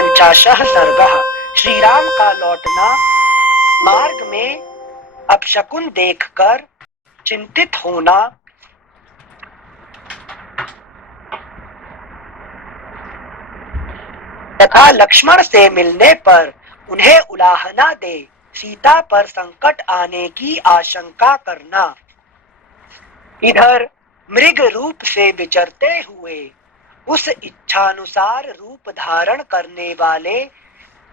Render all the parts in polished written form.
पंचाशः सर्गः। श्रीराम का लौटना। मार्ग में अपशकुन देखकर चिंतित होना। तथा लक्ष्मण से मिलने पर उन्हें उलाहना दे सीता पर संकट आने की आशंका करना। इधर मृग रूप से विचरते हुए उस इच्छानुसार रूप धारण करने वाले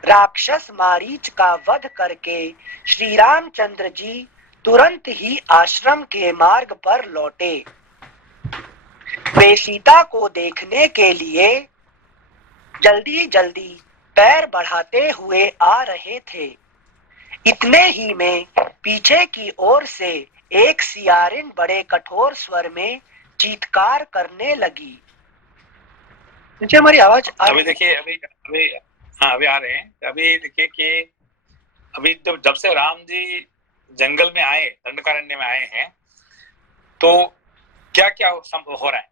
राक्षस मारीच का वध करके श्री रामचंद्र जी तुरंत ही आश्रम के मार्ग पर लौटे। वे सीता को देखने के लिए जल्दी जल्दी पैर बढ़ाते हुए आ रहे थे। इतने ही में पीछे की ओर से एक सियारिन बड़े कठोर स्वर में चीत्कार करने लगी। मुझे हमारी आवाज अभी देखिए अभी आ रहे हैं। अभी देखिए कि अभी जब से राम जी जंगल में आए, दंडकारण्य में आए हैं, तो क्या क्या संभव हो रहा है।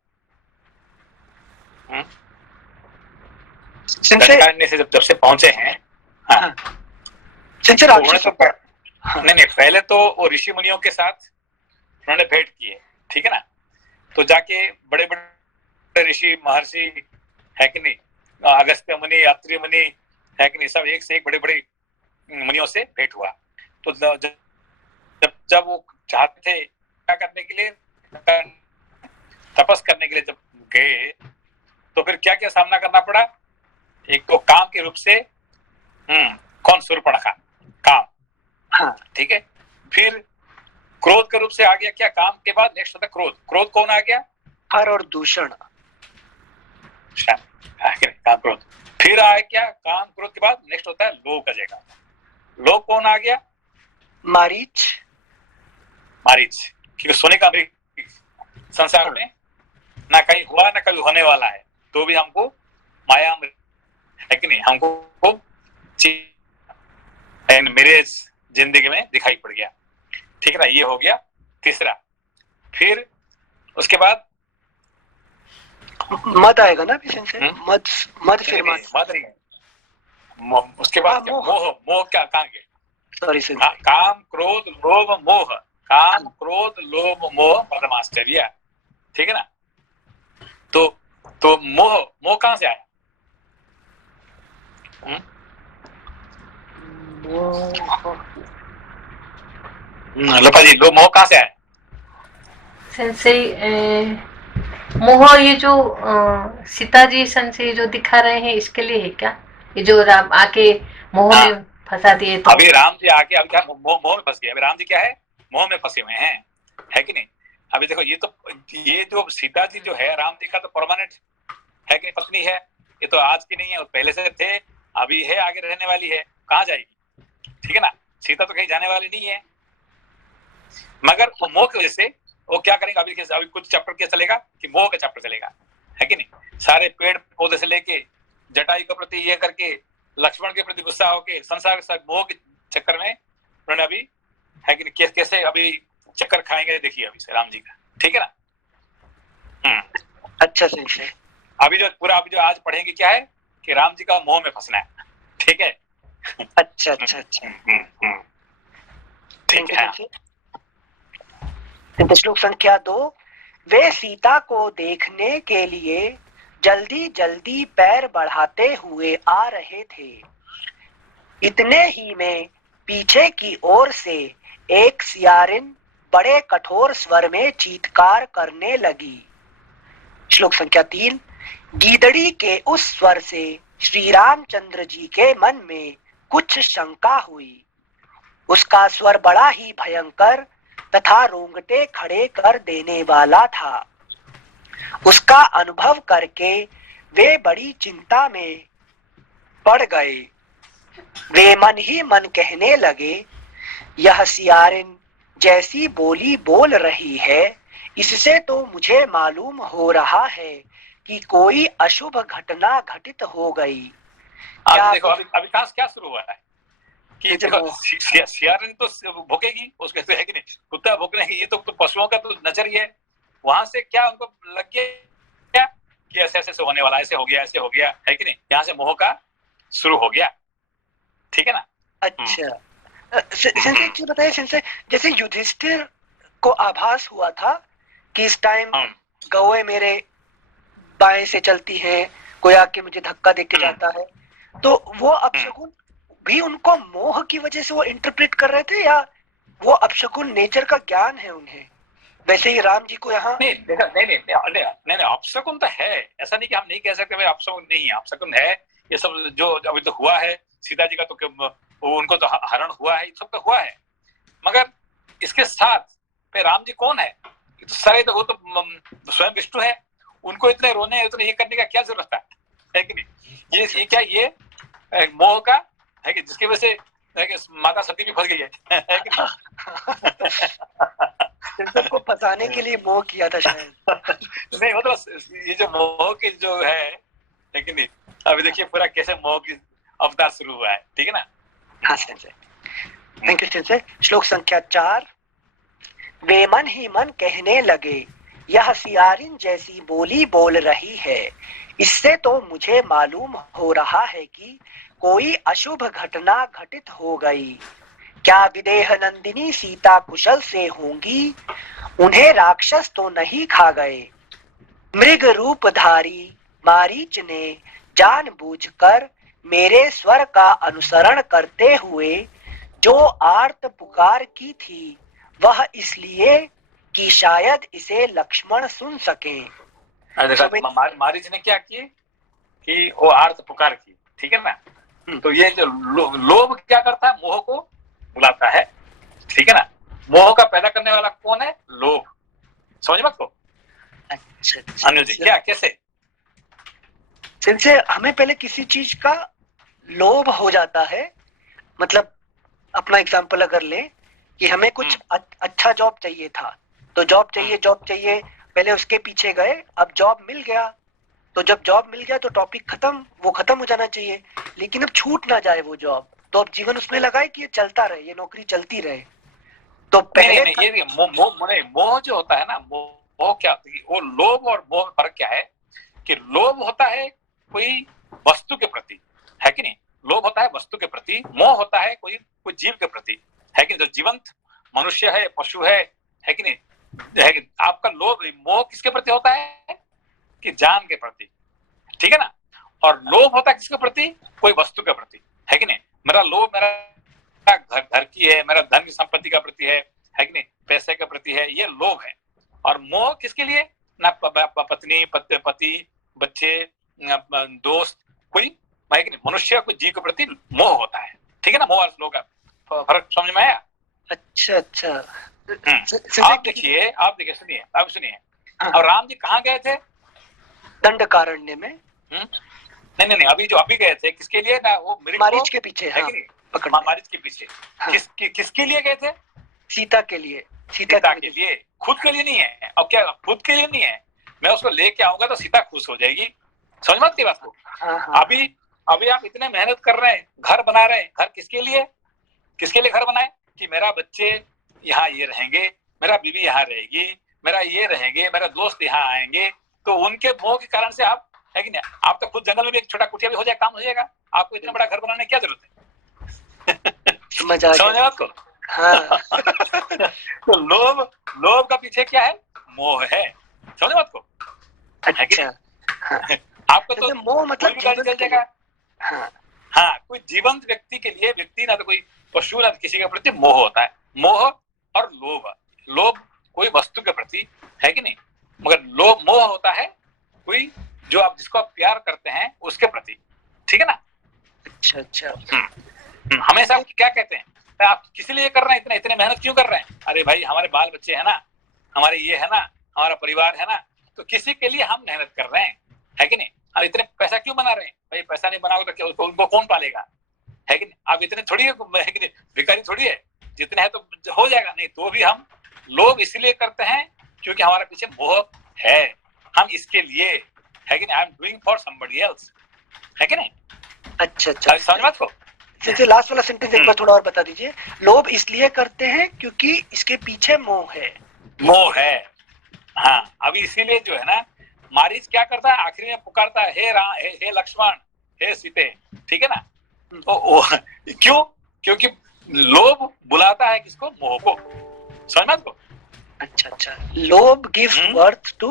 दंडकारण्य से जब से पहुंचे हैं, हाँ, नहीं, पहले तो वो ऋषि मुनियों के साथ उन्होंने भेंट की है, ठीक है ना। तो जाके बड़े बड़े ऋषि महर्षि है कि नहीं, अगस्त्य मुनि, अत्रि मुनि है कि नहीं, सब एक से एक बड़े बड़े मुनियों से भेंट हुआ। तो जब वो चाहते थे क्या करने के लिए, तपस करने के लिए जब गए, तो फिर क्या क्या सामना करना पड़ा। एक तो काम के रूप से कौन, शूर्पणखा, काम, हाँ, ठीक है। फिर क्रोध के रूप से आ गया क्या, काम के बाद नेक्स्ट होता क्रोध। क्रोध कौन आ गया, हर और दूषण, काम क्रोध। फिर आया क्या, काम क्रोध के बाद नेक्स्ट होता है लोभ का जगह। लोभ कौन आ गया, मारीच। क्योंकि सोने का भी संसार में ना कहीं हुआ ना कभी होने वाला है, तो भी हमको माया है कि नहीं, हमको मेरे जिंदगी में दिखाई पड़ गया, ठीक है ना। ये हो गया तीसरा। फिर उसके बाद मद आएगा ना, मद फिर मद उसके बाद क्या, मोह क्या, कहां गए, सॉरी, काम क्रोध लोभ मोह, काम क्रोध लोभ मोह परमाश्चर्य, ठीक है ना। तो मोह कहां से आया, लता जी, मोह कहां से आया। संशय, मोह ये जो सीता जी संशय जो दिखा रहे हैं, इसके लिए है क्या, ये जो राम आके मोह में फंसा दिए। तो अभी राम जी आके अब क्या मोह में फंस गए। अभी राम जी क्या है, मोह में फंसे हुए हैं, है कि नहीं। अभी देखो, ये जो सीता जी जो है, राम जी का तो परमानेंट है कि नहीं, पत्नी है। ये तो आज की नहीं है, पहले से थे, अभी है, आगे रहने वाली है, कहाँ जाएगी, ठीक है ना। सीता तो कहीं जाने वाली नहीं है, मगर वो मोह की वजह से वो क्या करेंगे। अभी कुछ चैप्टर क्या चलेगा कि मोह का चैप्टर चलेगा, है कि नहीं। सारे पेड़ पौधे से लेके जटायु के प्रति ये करके, लक्ष्मण के प्रति गुस्सा होके, संसार के मोह के चक्कर में उन्होंने अभी है कि नहीं, कैसे अभी चक्कर खाएंगे, देखिए अभी से राम जी का, ठीक है ना। अच्छा सही। अभी जो आज पढ़ेंगे क्या है कि राम जी का मोह में फंसना है, ठीक है। अच्छा, ठीक है। श्लोक संख्या 2। वे सीता को देखने के लिए जल्दी जल्दी पैर बढ़ाते हुए आ रहे थे। इतने ही में पीछे की ओर से एक सियारिन बड़े कठोर स्वर में चीत्कार करने लगी। श्लोक संख्या 3। गीदड़ी के उस स्वर से श्री रामचंद्र जी के मन में कुछ शंका हुई। उसका स्वर बड़ा ही भयंकर तथा रोंगटे खड़े कर देने वाला था। उसका अनुभव करके वे बड़ी चिंता में पड़ गए। वे मन ही मन कहने लगे, यह सियारिन जैसी बोली बोल रही है, इससे तो मुझे मालूम हो रहा है कि कोई अशुभ घटना घटित हो गई। देखो अभी क्या शुरू हुआ है कि देखो, सियारिन तो भोकेगी, उसके है कि नहीं, कुत्ता भोकने की, ये तो पशुओं का तो नजरिया है। वहां से क्या उनको लग गया कि ऐसे ऐसे होने वाला, ऐसे हो गया, है कि नहीं। यहाँ से मोह का शुरू हो गया, ठीक है ना। अच्छा सेंसे एक चीज बताइए सेंसे, जैसे युधिष्ठिर को आभास हुआ था कि इस टाइम गौएं मेरे बाएं से चलती हैं, कोई आके मुझे धक्का देके जाता है, तो वो अपशकुन भी उनको मोह की वजह से वो इंटरप्रेट कर रहे थे, या वो अपशकुन नेचर का ज्ञान है उन्हें? वैसे ही राम जी को यहाँ नहीं देखा, नहीं अपशकुन तो है, ऐसा नहीं कि हम नहीं कह सकते भाई अपशकुन नहीं है, अपशकुन है। ये सब जो अभी तो हुआ है, सीता जी का तो उनको तो हरण हुआ है, ये सब तो हुआ है, मगर इसके साथ भाई राम जी कौन है? तो सारे तो वो तो स्वयं विष्णु है, उनको इतने रोने इतने ये करने का क्या जरूरत है कि नहीं? ये क्या ये मोह का है कि जिसकी वजह से है कि माता सती भी फंस गई है कि नहीं? को फंसाने के लिए मोह किया था शायद। नहीं मतलब ये जो मोह की जो है लेकिन नहीं, अभी देखिए पूरा कैसे मोह की अवतार शुरू हुआ है, ठीक है ना। हाँ सेंसे, थैंक यू सेंसे। श्लोक संख्या 4। वे मन ही मन कहने लगे, यह सियारिन जैसी बोली बोल रही है, इससे तो मुझे मालूम हो रहा है कि कोई अशुभ घटना घटित हो गई। क्या विदेह नंदिनी सीता कुशल से होंगी, उन्हें राक्षस तो नहीं खा गए। मृग रूपधारी मारीच ने जानबूझकर मेरे स्वर का अनुसरण करते हुए जो आर्त पुकार की थी, वह इसलिए कि शायद इसे लक्ष्मण सुन सके। मारीच ने क्या की कि वो आर्त पुकार की, ठीक है ना। तो ये जो लोभ क्या करता है, मोह को बुलाता है, ठीक है ना। मोह का पैदा करने वाला कौन है? लोभ। समझ मत को। अच्छा अनुज जी क्या कैसे? जिनसे हमें पहले किसी चीज का लोभ हो जाता है, मतलब अपना एग्जांपल अगर ले कि हमें कुछ अच्छा जॉब चाहिए था, तो जॉब चाहिए पहले उसके पीछे गए, अब जॉब मिल गया, तो जब जॉब मिल गया तो टॉपिक खत्म, वो खत्म हो जाना चाहिए, लेकिन अब छूट ना जाए वो जॉब, तो अब जीवन उसमें लगाए कि ये चलता रहे, ये नौकरी चलती रहे। तो पहले नहीं, ये मोह जो होता है ना, मोह क्या होती है? वो लोभ और मोह में फर्क क्या है कि लोभ होता है कोई वस्तु के प्रति, है कि नहीं। लोभ होता है वस्तु के प्रति, मोह होता है कोई जीव के प्रति, है कि नहीं। जो जीवंत मनुष्य है, पशु है कि नहीं, है कि आपका लोभ मोह किसके प्रति होता है कि जान के प्रति, ठीक है ना। और लोभ होता है किसके प्रति? कोई वस्तु के प्रति, है कि नहीं। मेरा लोभ मेरा घर की है, मेरा धन की संपत्ति का प्रति है कि नहीं, पैसे के प्रति है, ये लोभ है। और मोह किसके लिए? ना पत्नी पति बच्चे दोस्त, कोई है कि नहीं, मनुष्य कोई जीव के प्रति मोह होता है, ठीक है ना। मोह और लोभ का फर्क समझ में आया? अच्छा आप देखिए सुनिए, अब सुनिए। और राम जी कहाँ गए थे? दंडकारण्य में। नहीं, अभी जो अभी गए थे किसके लिए? ना वो मारीच के पीछे, है कि नहीं, मारीच के पीछे। किसके लिए गए थे? सीता के लिए। सीता के लिए, खुद के लिए नहीं है। अब क्या खुद के लिए नहीं है, मैं उसको लेके आऊंगा तो सीता खुश हो जाएगी। समझ मत की बात को। अभी आप इतने मेहनत कर रहे हैं, घर बना रहे हैं, घर किसके लिए घर बनाए? कि मेरा बच्चे यहाँ ये रहेंगे, मेरा बीवी यहाँ रहेगी, मेरा ये रहेंगे, मेरा दोस्त यहाँ आएंगे, तो उनके मोह के कारण से आप, है कि नहीं, आप तो खुद जंगल में भी एक छोटा कुटिया भी हो जाए, काम हो जाएगा। आपको इतना बड़ा घर बनाने की क्या जरूरत है? समझ बात को। तो लोभ का पीछे क्या है? मोह है। समझ बात को। अच्छा, आपको तो मोह मतलब चल जाएगा। हाँ, कोई जीवंत व्यक्ति के लिए, व्यक्ति ना तो कोई पशु ना किसी के प्रति मोह होता है। मोह और लोभ कोई वस्तु के प्रति, है कि नहीं, मगर मोह होता है कोई जो आप जिसको आप प्यार करते हैं उसके प्रति, ठीक है ना। अच्छा हमेशा क्या कहते हैं, आप किस लिए कर रहे हैं, इतने मेहनत क्यों कर रहे हैं? अरे भाई हमारे बाल बच्चे है ना, हमारे ये है ना, हमारा परिवार है ना, तो किसी के लिए हम मेहनत कर रहे हैं, है कि नहीं। अब इतने पैसा क्यों बना रहे हैं? भाई पैसा नहीं बनाओगे तो क्या उनको कौन पालेगा, है कि नहीं। आप इतने थोड़ी है कि नहीं, भिखारी थोड़ी है, जितने है तो हो जाएगा। नहीं तो भी हम लोग इसलिए करते हैं क्योंकि हमारे पीछे मोह है, हम इसके लिए, है कि नहीं। I am doing for somebody else, है कि नहीं। अच्छा समझ बात को। जैसे लास्ट वाला सेंटेंस एक बार थोड़ा और बता दीजिए। लोभ इसलिए करते हैं क्योंकि इसके पीछे मोह है। हाँ, अभी इसीलिए जो है ना, मारीच क्या करता है, आखिरी में पुकारता है, हे लक्ष्मण, हे सीते, ठीक है ना। क्यों? क्योंकि लोभ बुलाता है किसको? मोह को। समझ को? अच्छा अच्छा, लोभ गिव्स बर्थ टू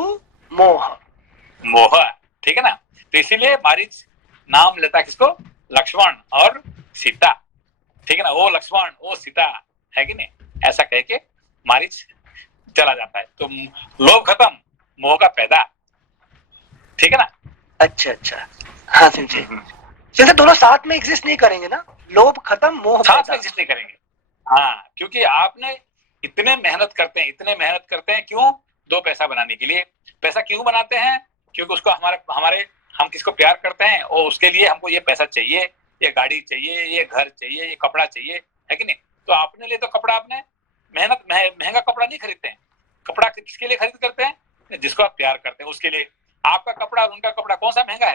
मोह। मोह, ठीक है ना? तो इसीलिए मारीच नाम लेता है किसको? लक्ष्मण और सीता, ठीक है ना? ओ लक्ष्मण, ओ सीता, है कि नहीं? ऐसा कह के मारीच चला जाता है। तो लोभ खत्म, मोह का पैदा, ठीक है ना? अच्छा अच्छा, हाँ सिंसे जैसे दोनों साथ में एग्जिस्ट नहीं करेंगे ना, लोभ खत्म मोह साथ पैदा। में एग्जिस्ट नहीं करेंगे। हाँ, क्योंकि आपने इतने मेहनत करते हैं, इतने मेहनत करते हैं, क्यों? दो पैसा बनाने के लिए। पैसा क्यों बनाते हैं? क्योंकि उसको हमारे हम किसको प्यार करते हैं और उसके लिए हमको ये पैसा चाहिए, ये गाड़ी चाहिए, ये घर चाहिए, ये कपड़ा चाहिए, है कि नहीं? तो अपने लिए तो कपड़ा आपने महंगा कपड़ा नहीं खरीदते हैं। कपड़ा किसके लिए खरीद करते हैं? जिसको आप प्यार करते हैं उसके लिए। आपका कपड़ा और उनका कपड़ा कौन सा महंगा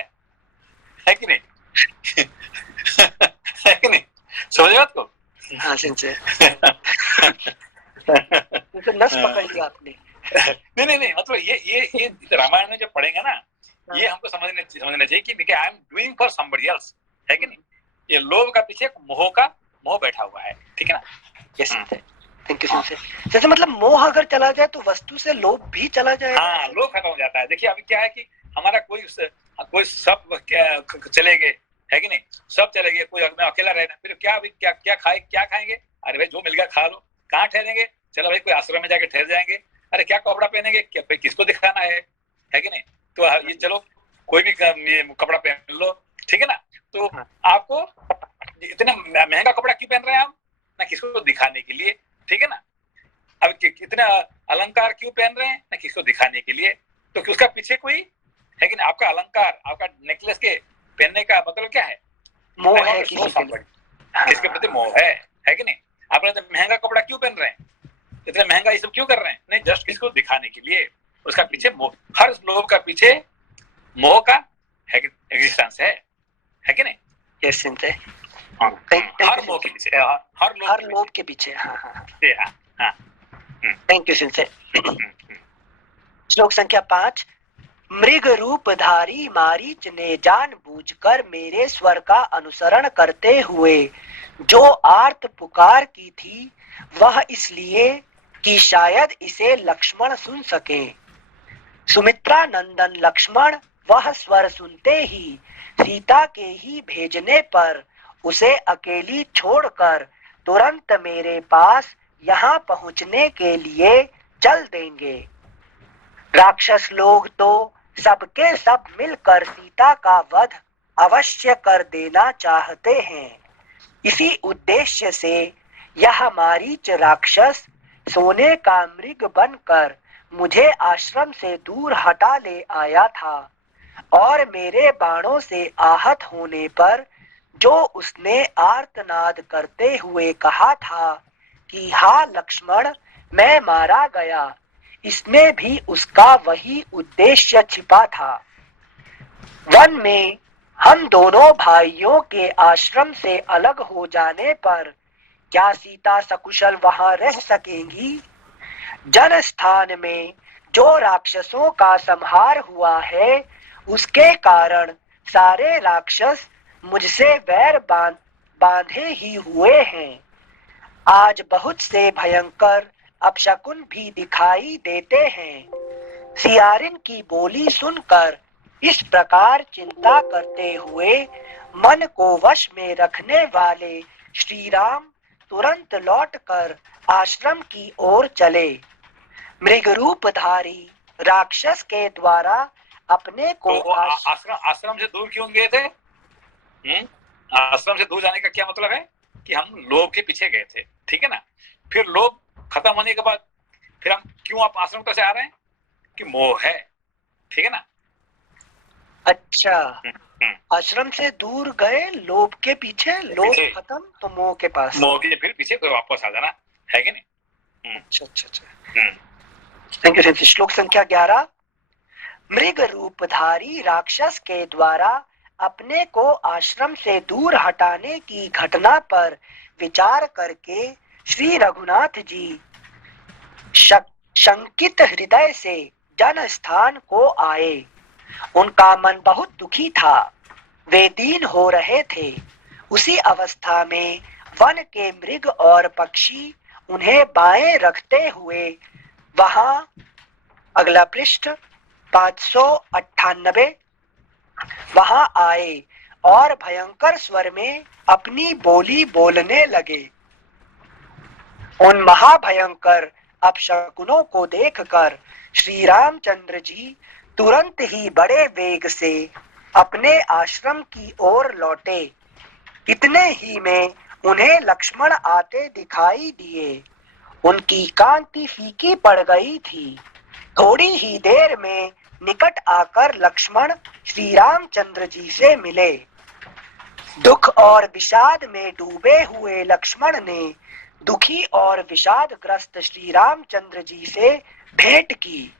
है कि नहीं? है कि नहीं? समझ बात को? हाँ सिंसे तो नस पकड़ लिया आपने। नहीं, मतलब ये रामायण में जब पढ़ेंगे ना, ये हमको समझना चाहिए कि देखिए, I am doing for somebody else, है कि नहीं? ये लोभ का पीछे मोह बैठा हुआ है, ठीक है ना? यस थैंक यू सिंसे। जैसे मतलब मोह अगर चला जाए तो वस्तु से लोभ भी चला जाए। हाँ, लोभ खत्म हो जाता है। देखिए अभी क्या है कि हमारा कोई सब चले गए, है कि नहीं? सब चले गए, कोई मैं अकेला रहना, फिर क्या खाएंगे? अरे भाई जो मिल गया खा लो। कहाँ ठहरेंगे? चलो भाई कोई आश्रम में जाके ठहर जाएंगे। अरे क्या कपड़ा पहनेंगे? क्या किसको दिखाना है कि नहीं? तो ये चलो कोई भी ये कपड़ा पहन लो, ठीक है ना? तो आपको इतना महंगा कपड़ा क्यों पहन रहे हैं आप? ना किसको दिखाने के लिए, ठीक है ना? अब कितना अलंकार क्यों पहन रहे हैं? ना किसको दिखाने के लिए। तो उसका पीछे कोई है कि नहीं? आपका अलंकार, आपका नेकलेस के पहनने का मतलब क्या है? मोह है किसी के लिए। किसके प्रति मोह है कि नहीं? आप महंगा कपड़ा क्यों पहन रहे हैं? इतना महंगा ये सब क्यों कर रहे हैं? नहीं, जस्ट किसको दिखाने के लिए। उसका पीछे मोह, हर लोभ का पीछे मोह का है कि एग्जिस्टेंस है कि नहीं? यस सिंसे हर मोह के पीछे, हर लोभ के पीछे। हाँ हाँ हाँ, थैंक यू सिंसे। श्लोक संख्या 5। मृग रूपधारी मारीच ने जानबूझकर मेरे स्वर का अनुसरण करते हुए जो आर्त पुकार की थी, वह इसलिए कि शायद इसे लक्ष्मण सुन सके। सुमित्रा नंदन लक्ष्मण वह स्वर सुनते ही सीता के ही भेजने पर उसे अकेली छोड़कर तुरंत मेरे पास यहाँ पहुँचने के लिए चल देंगे। राक्षस लोग तो सबके सब मिलकर सीता का वध अवश्य कर देना चाहते हैं। इसी उद्देश्य से यह मारीच राक्षस सोने का मृग बनकर मुझे आश्रम से दूर हटा ले आया था और मेरे बाणों से आहत होने पर जो उसने आर्तनाद करते हुए कहा था कि हा लक्ष्मण, मैं मारा गया, इसमें भी उसका वही उद्देश्य छिपा था। वन में हम दोनों भाइयों के आश्रम से अलग हो जाने पर क्या सीता सकुशल वहां रह सकेंगी? जन स्थान में जो राक्षसों का संहार हुआ है, उसके कारण सारे राक्षस मुझसे वैर बांधे ही हुए हैं। आज बहुत से भयंकर अपशकुन भी दिखाई देते हैं। सियारिन की बोली सुनकर इस प्रकार चिंता करते हुए मन को वश में रखने वाले श्री राम तुरंत लौटकर आश्रम की ओर चले। मृगरूपधारी राक्षस के द्वारा अपने को तो आश्रम से दूर क्यों गए थे? आश्रम से दूर जाने का क्या मतलब है? कि हम लोभ के पीछे गए थे, ठीक है ना? फिर लोभ खत्म होने के बाद फिर हम क्यों आप आश्रम कैसे आ रहे हैं? कि मोह है, ठीक है ना? अच्छा, आश्रम से दूर गए लोभ के पीछे, लोभ खत्म तो मोह के पास, मोह के फिर पीछे फिर वापस आ जाना, है कि नहीं? अच्छा अच्छा अच्छा, थैंक यू। श्लोक संख्या 11। मृग रूपधारी राक्षस के द्वारा अपने को आश्रम से दूर हटाने की घटना पर विचार करके श्री रघुनाथ जी शंकित हृदय से जन स्थान को आए। उनका मन बहुत दुखी था, वे दीन हो रहे थे। उसी अवस्था में वन के मृग और पक्षी उन्हें बाएं रखते हुए वहां, अगला पृष्ठ 598, वहां आए और भयंकर स्वर में अपनी बोली बोलने लगे। उन महाभयंकर अपशकुनों को देखकर श्री रामचंद्र जी तुरंत ही बड़े वेग से अपने आश्रम की ओर लौटे। इतने ही में उन्हें लक्ष्मण आते दिखाई दिए। उनकी कांति फीकी पड़ गई थी। थोड़ी ही देर में निकट आकर लक्ष्मण श्री रामचंद्र जी से मिले। दुख और विषाद में डूबे हुए लक्ष्मण ने दुखी और विषादग्रस्त श्री रामचंद्र जी से भेंट की।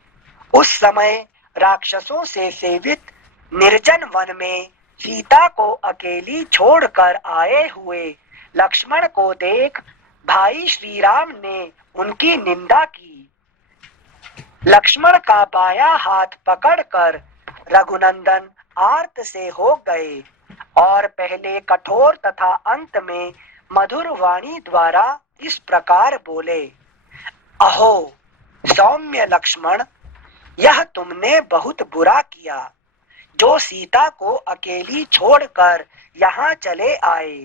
उस समय राक्षसों से सेवित निर्जन वन में सीता को अकेली छोड़कर आए हुए लक्ष्मण को देख भाई श्री राम ने उनकी निंदा की। लक्ष्मण का बायां हाथ पकड़कर रघुनंदन आर्त से हो गए और पहले कठोर तथा अंत में मधुर वाणी द्वारा इस प्रकार बोले। अहो सौम्य लक्ष्मण, यह तुमने बहुत बुरा किया जो सीता को अकेली छोड़कर यहाँ चले आए।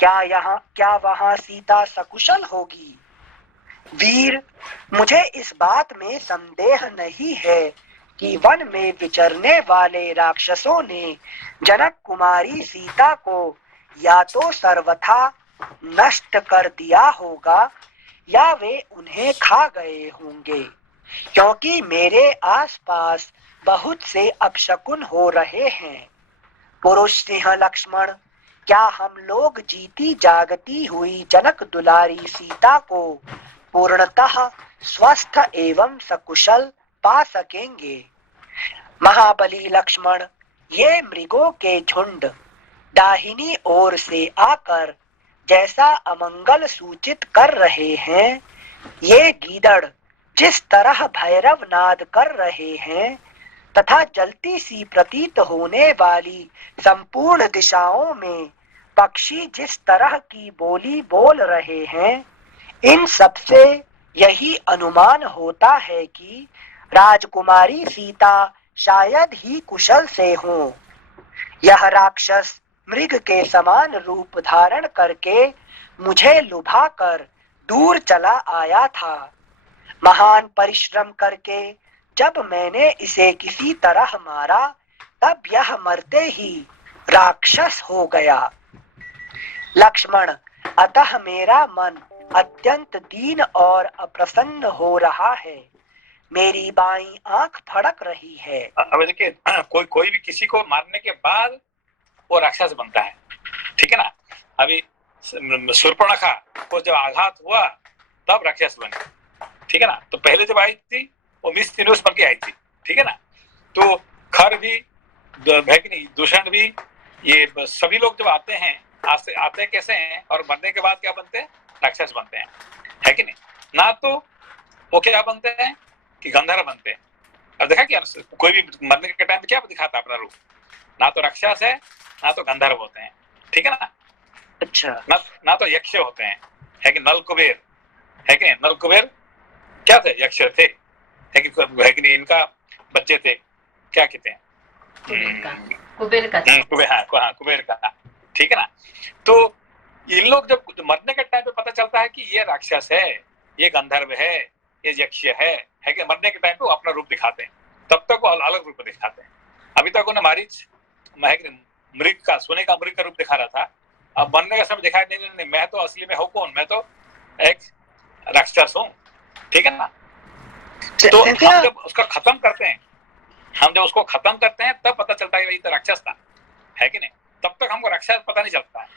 क्या वहां सीता सकुशल होगी? वीर, मुझे इस बात में संदेह नहीं है कि वन में विचरने वाले राक्षसों ने जनक कुमारी सीता को या तो सर्वथा नष्ट कर दिया होगा या वे उन्हें खा गए होंगे, क्योंकि मेरे आसपास बहुत से अपशकुन हो रहे हैं। पुरुष सिंह लक्ष्मण, क्या हम लोग जीती जागती हुई जनक दुलारी सीता को पूर्णतः स्वस्थ एवं सकुशल पा सकेंगे? महाबली लक्ष्मण, ये मृगों के झुंड दाहिनी ओर से आकर जैसा अमंगल सूचित कर रहे हैं, ये गीदड़ जिस तरह भैरव नाद कर रहे हैं तथा जलती सी प्रतीत होने वाली संपूर्ण दिशाओं में पक्षी जिस तरह की बोली बोल रहे हैं, इन सबसे यही अनुमान होता है कि राजकुमारी सीता शायद ही कुशल से हो। यह राक्षस मृग के समान रूप धारण करके मुझे लुभाकर दूर चला आया था। महान परिश्रम करके जब मैंने इसे किसी तरह मारा, तब यह मरते ही राक्षस हो गया। लक्ष्मण, अतः मेरा मन अत्यंत दीन और अप्रसन्न हो रहा है। मेरी बाईं आंख फड़क रही है। अब देखिए, कोई भी किसी को मारने के बाद वो राक्षस बनता है, ठीक है ना। अभी शूर्पणखा को जब आघात हुआ तब राक्षस बनी, ठीक है ना। तो पहले जब आई थी वो मिस यूनिवर्स बन के आई थी, ठीक है ना। तो खर भी, दूषण भी, ये सभी लोग जब आते हैं आते कैसे हैं और मरने के बाद क्या बनते हैं? राक्षस बनते हैं, है कि नहीं। ना तो वो क्या बनते हैं कि गंधर्व बनते हैं। अब देखा क्या कोई भी मरने के टाइम क्या दिखाता अपना रूप? ना तो राक्षस है ना तो गंधर्व होते हैं, ठीक है ना। अच्छा। ना तो यक्ष होते हैं, है कि नल कुबेर, है कि नहीं। नल कुबेर क्या थे? यक्ष थे, है कि नहीं। इनका बच्चे थे, क्या कहते हैं? कुबेर का। कुबेर का, ठीक है ना। तो इन लोग जब मरने के टाइम पे पता चलता है कि ये राक्षस है, ये गंधर्व है, ये यक्ष है कि मरने के टाइम पे वो अपना रूप दिखाते हैं। तब तक वो अलग रूप दिखाते हैं। अभी तक उन्हें मारीच मृग का, सोने का मृग का रूप दिखा रहा था। अब मरने का समय दिखाई नहीं, मैं तो असली में हूँ कौन? मैं तो एक राक्षस हूँ, ठीक है ना। तो हम जब उसका खत्म करते हैं, तब पता चलता है कि ये तो राक्षस था, है कि नहीं। तब तक हमको राक्षस पता नहीं चलता है।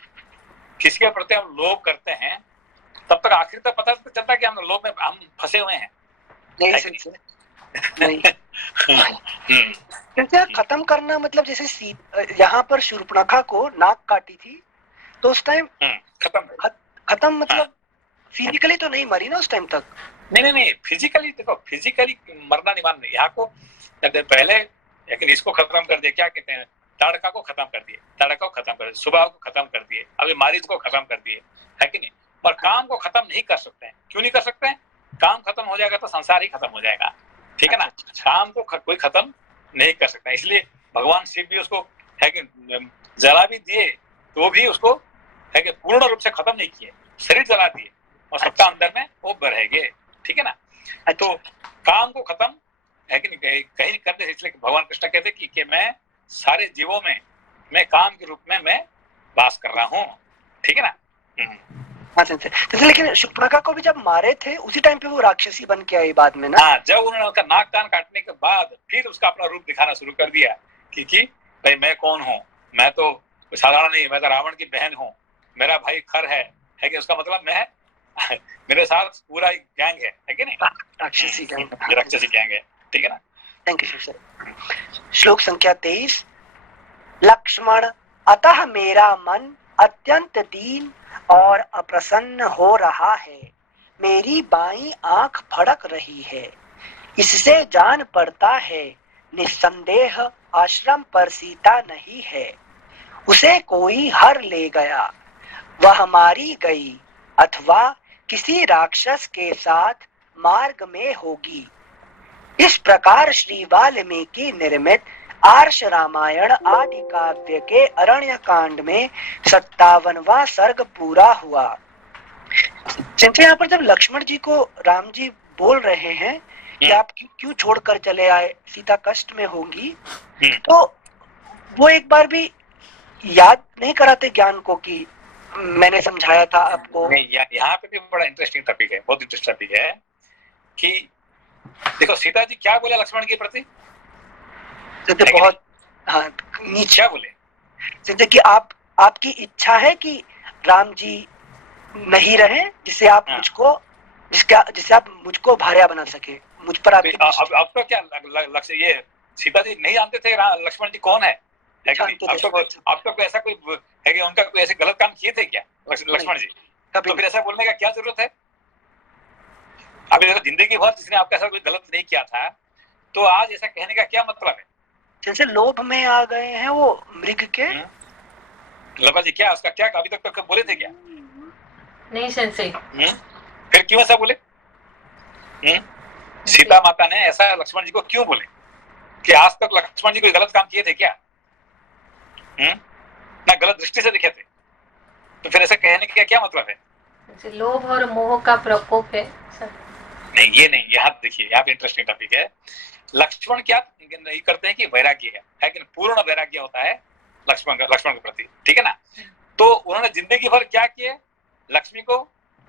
किसके प्रति हम लोभ करते हैं तब तक आखिर तक पता चलता है कि हम लोभ में हम फंसे हुए हैं। नहीं। खत्म करना मतलब जैसे यहाँ पर शूर्पणखा को नाक काटी थी तो उस टाइम खत्म मतलब फिजिकली तो नहीं मरी ना उस टाइम तक? नहीं, फिजिकली देखो, फिजिकली मरना नहीं मारना। यहाँ को पहले लेकिन इसको खत्म कर दिया, क्या कहते हैं, ताड़का को खत्म कर दिए, ताड़का को खत्म कर दिए, सुबह को खत्म कर दिए, अभी मारीच को खत्म कर दिए, है कि नहीं? पर काम को खत्म नहीं कर सकते हैं। क्यों नहीं कर सकते हैं? काम खत्म हो जाएगा तो संसार ही खत्म हो जाएगा, ठीक है ना? काम को कोई खत्म नहीं कर सकता, इसलिए भगवान शिव भी उसको है कि जला भी दिए तो भी उसको है कि पूर्ण रूप से खत्म नहीं किए, शरीर जला दिए और सबका अंदर में वो बढ़ेगे, ठीक है ना? तो काम को खत्म है कि नहीं कहीं करते, इसलिए भगवान कृष्ण कहते कि मैं सारे जीवों में मैं काम के रूप में मैं वास कर रहा हूँ, ठीक है ना? हाँ जैसे लेकिन शूर्पणखा को भी जब मारे थे उसी टाइम पे वो राक्षसी बन के आई बाद में ना? हाँ, जब उन्होंने उसका नाक कान काटने के बाद फिर उसका अपना रूप दिखाना शुरू कर दिया कि भाई मैं कौन हूँ, मैं तो साधारण नहीं, मैं तो रावण की बहन हूँ, मेरा भाई खर है कि उसका मतलब मैं मेरे साथ पूरा गैंग है कि नहीं? राक्षसी गैंग, राक्षसी गैंग है, ठीक है ना? Thank you sir. श्लोक संख्या 23। लक्ष्मण, अतः मेरा मन अत्यंत दीन और अप्रसन्न हो रहा है, मेरी बाईं आंख फड़क रही है, इससे जान पड़ता है निस्संदेह आश्रम पर सीता नहीं है, उसे कोई हर ले गया, वह मारी गई अथवा किसी राक्षस के साथ मार्ग में होगी। इस प्रकार श्री वाल्मीकि निर्मित आर्ष रामायण आदि काव्य के अरण्य कांड में 57वां सर्ग पूरा हुआ। चिंता यहाँ पर जब लक्ष्मण जी को राम जी बोल रहे हैं कि आप क्यों छोड़कर चले आए, सीता कष्ट में होंगी, तो वो एक बार भी याद नहीं कराते ज्ञान को कि मैंने समझाया था आपको? नहीं, यहाँ पे भी बड़ा इंटरेस्टिंग टॉपिक है, बहुत इंटरेस्टिंग टॉपिक है कि देखो सीता जी क्या बोले लक्ष्मण के प्रति, बहुत हाँ नीचे क्या बोले, जैसे कि आपकी इच्छा है कि राम जी नहीं रहे, जिससे आप जिससे आप मुझको भार्या बना सके, मुझ पर आपकी अब तो क्या लक्ष्य, ये सीता जी नहीं जानते थे लक्ष्मण जी कौन है अब तो ऐसा कोई है कि उनका कोई ऐसे गलत काम किए थे क्या लक्ष्मण जी? तो फिर ऐसा बोलने का क्या जरूरत है? अभी देखो जिंदगी भर जिसने आपका ऐसा कोई गलत नहीं किया था, तो आज ऐसा कहने का क्या मतलब है? जैसे लोभ में आ गए हैं वो मृग के। लता जी क्या उसका क्या अभी तक तो बोले थे क्या? नहीं सेंसे। फिर क्यों ऐसा बोले? सीता माता ने ऐसा लक्ष्मण जी को क्यों बोले कि आज तक लक्ष्मण जी कोई गलत काम किए थे क्या? ना गलत दृष्टि से दिखे थे, तो फिर ऐसा कहने का क्या मतलब है? लोभ और मोह का प्रकोप है सर। नहीं ये नहीं, यहाँ देखिए यहाँ पे इंटरेस्टिंग टॉपिक है। लक्ष्मण क्या नहीं करते हैं कि वैराग्य है कि पूर्ण वैराग्य होता है लक्ष्मण के प्रति, ठीक है ना? तो उन्होंने जिंदगी भर क्या किए, लक्ष्मी को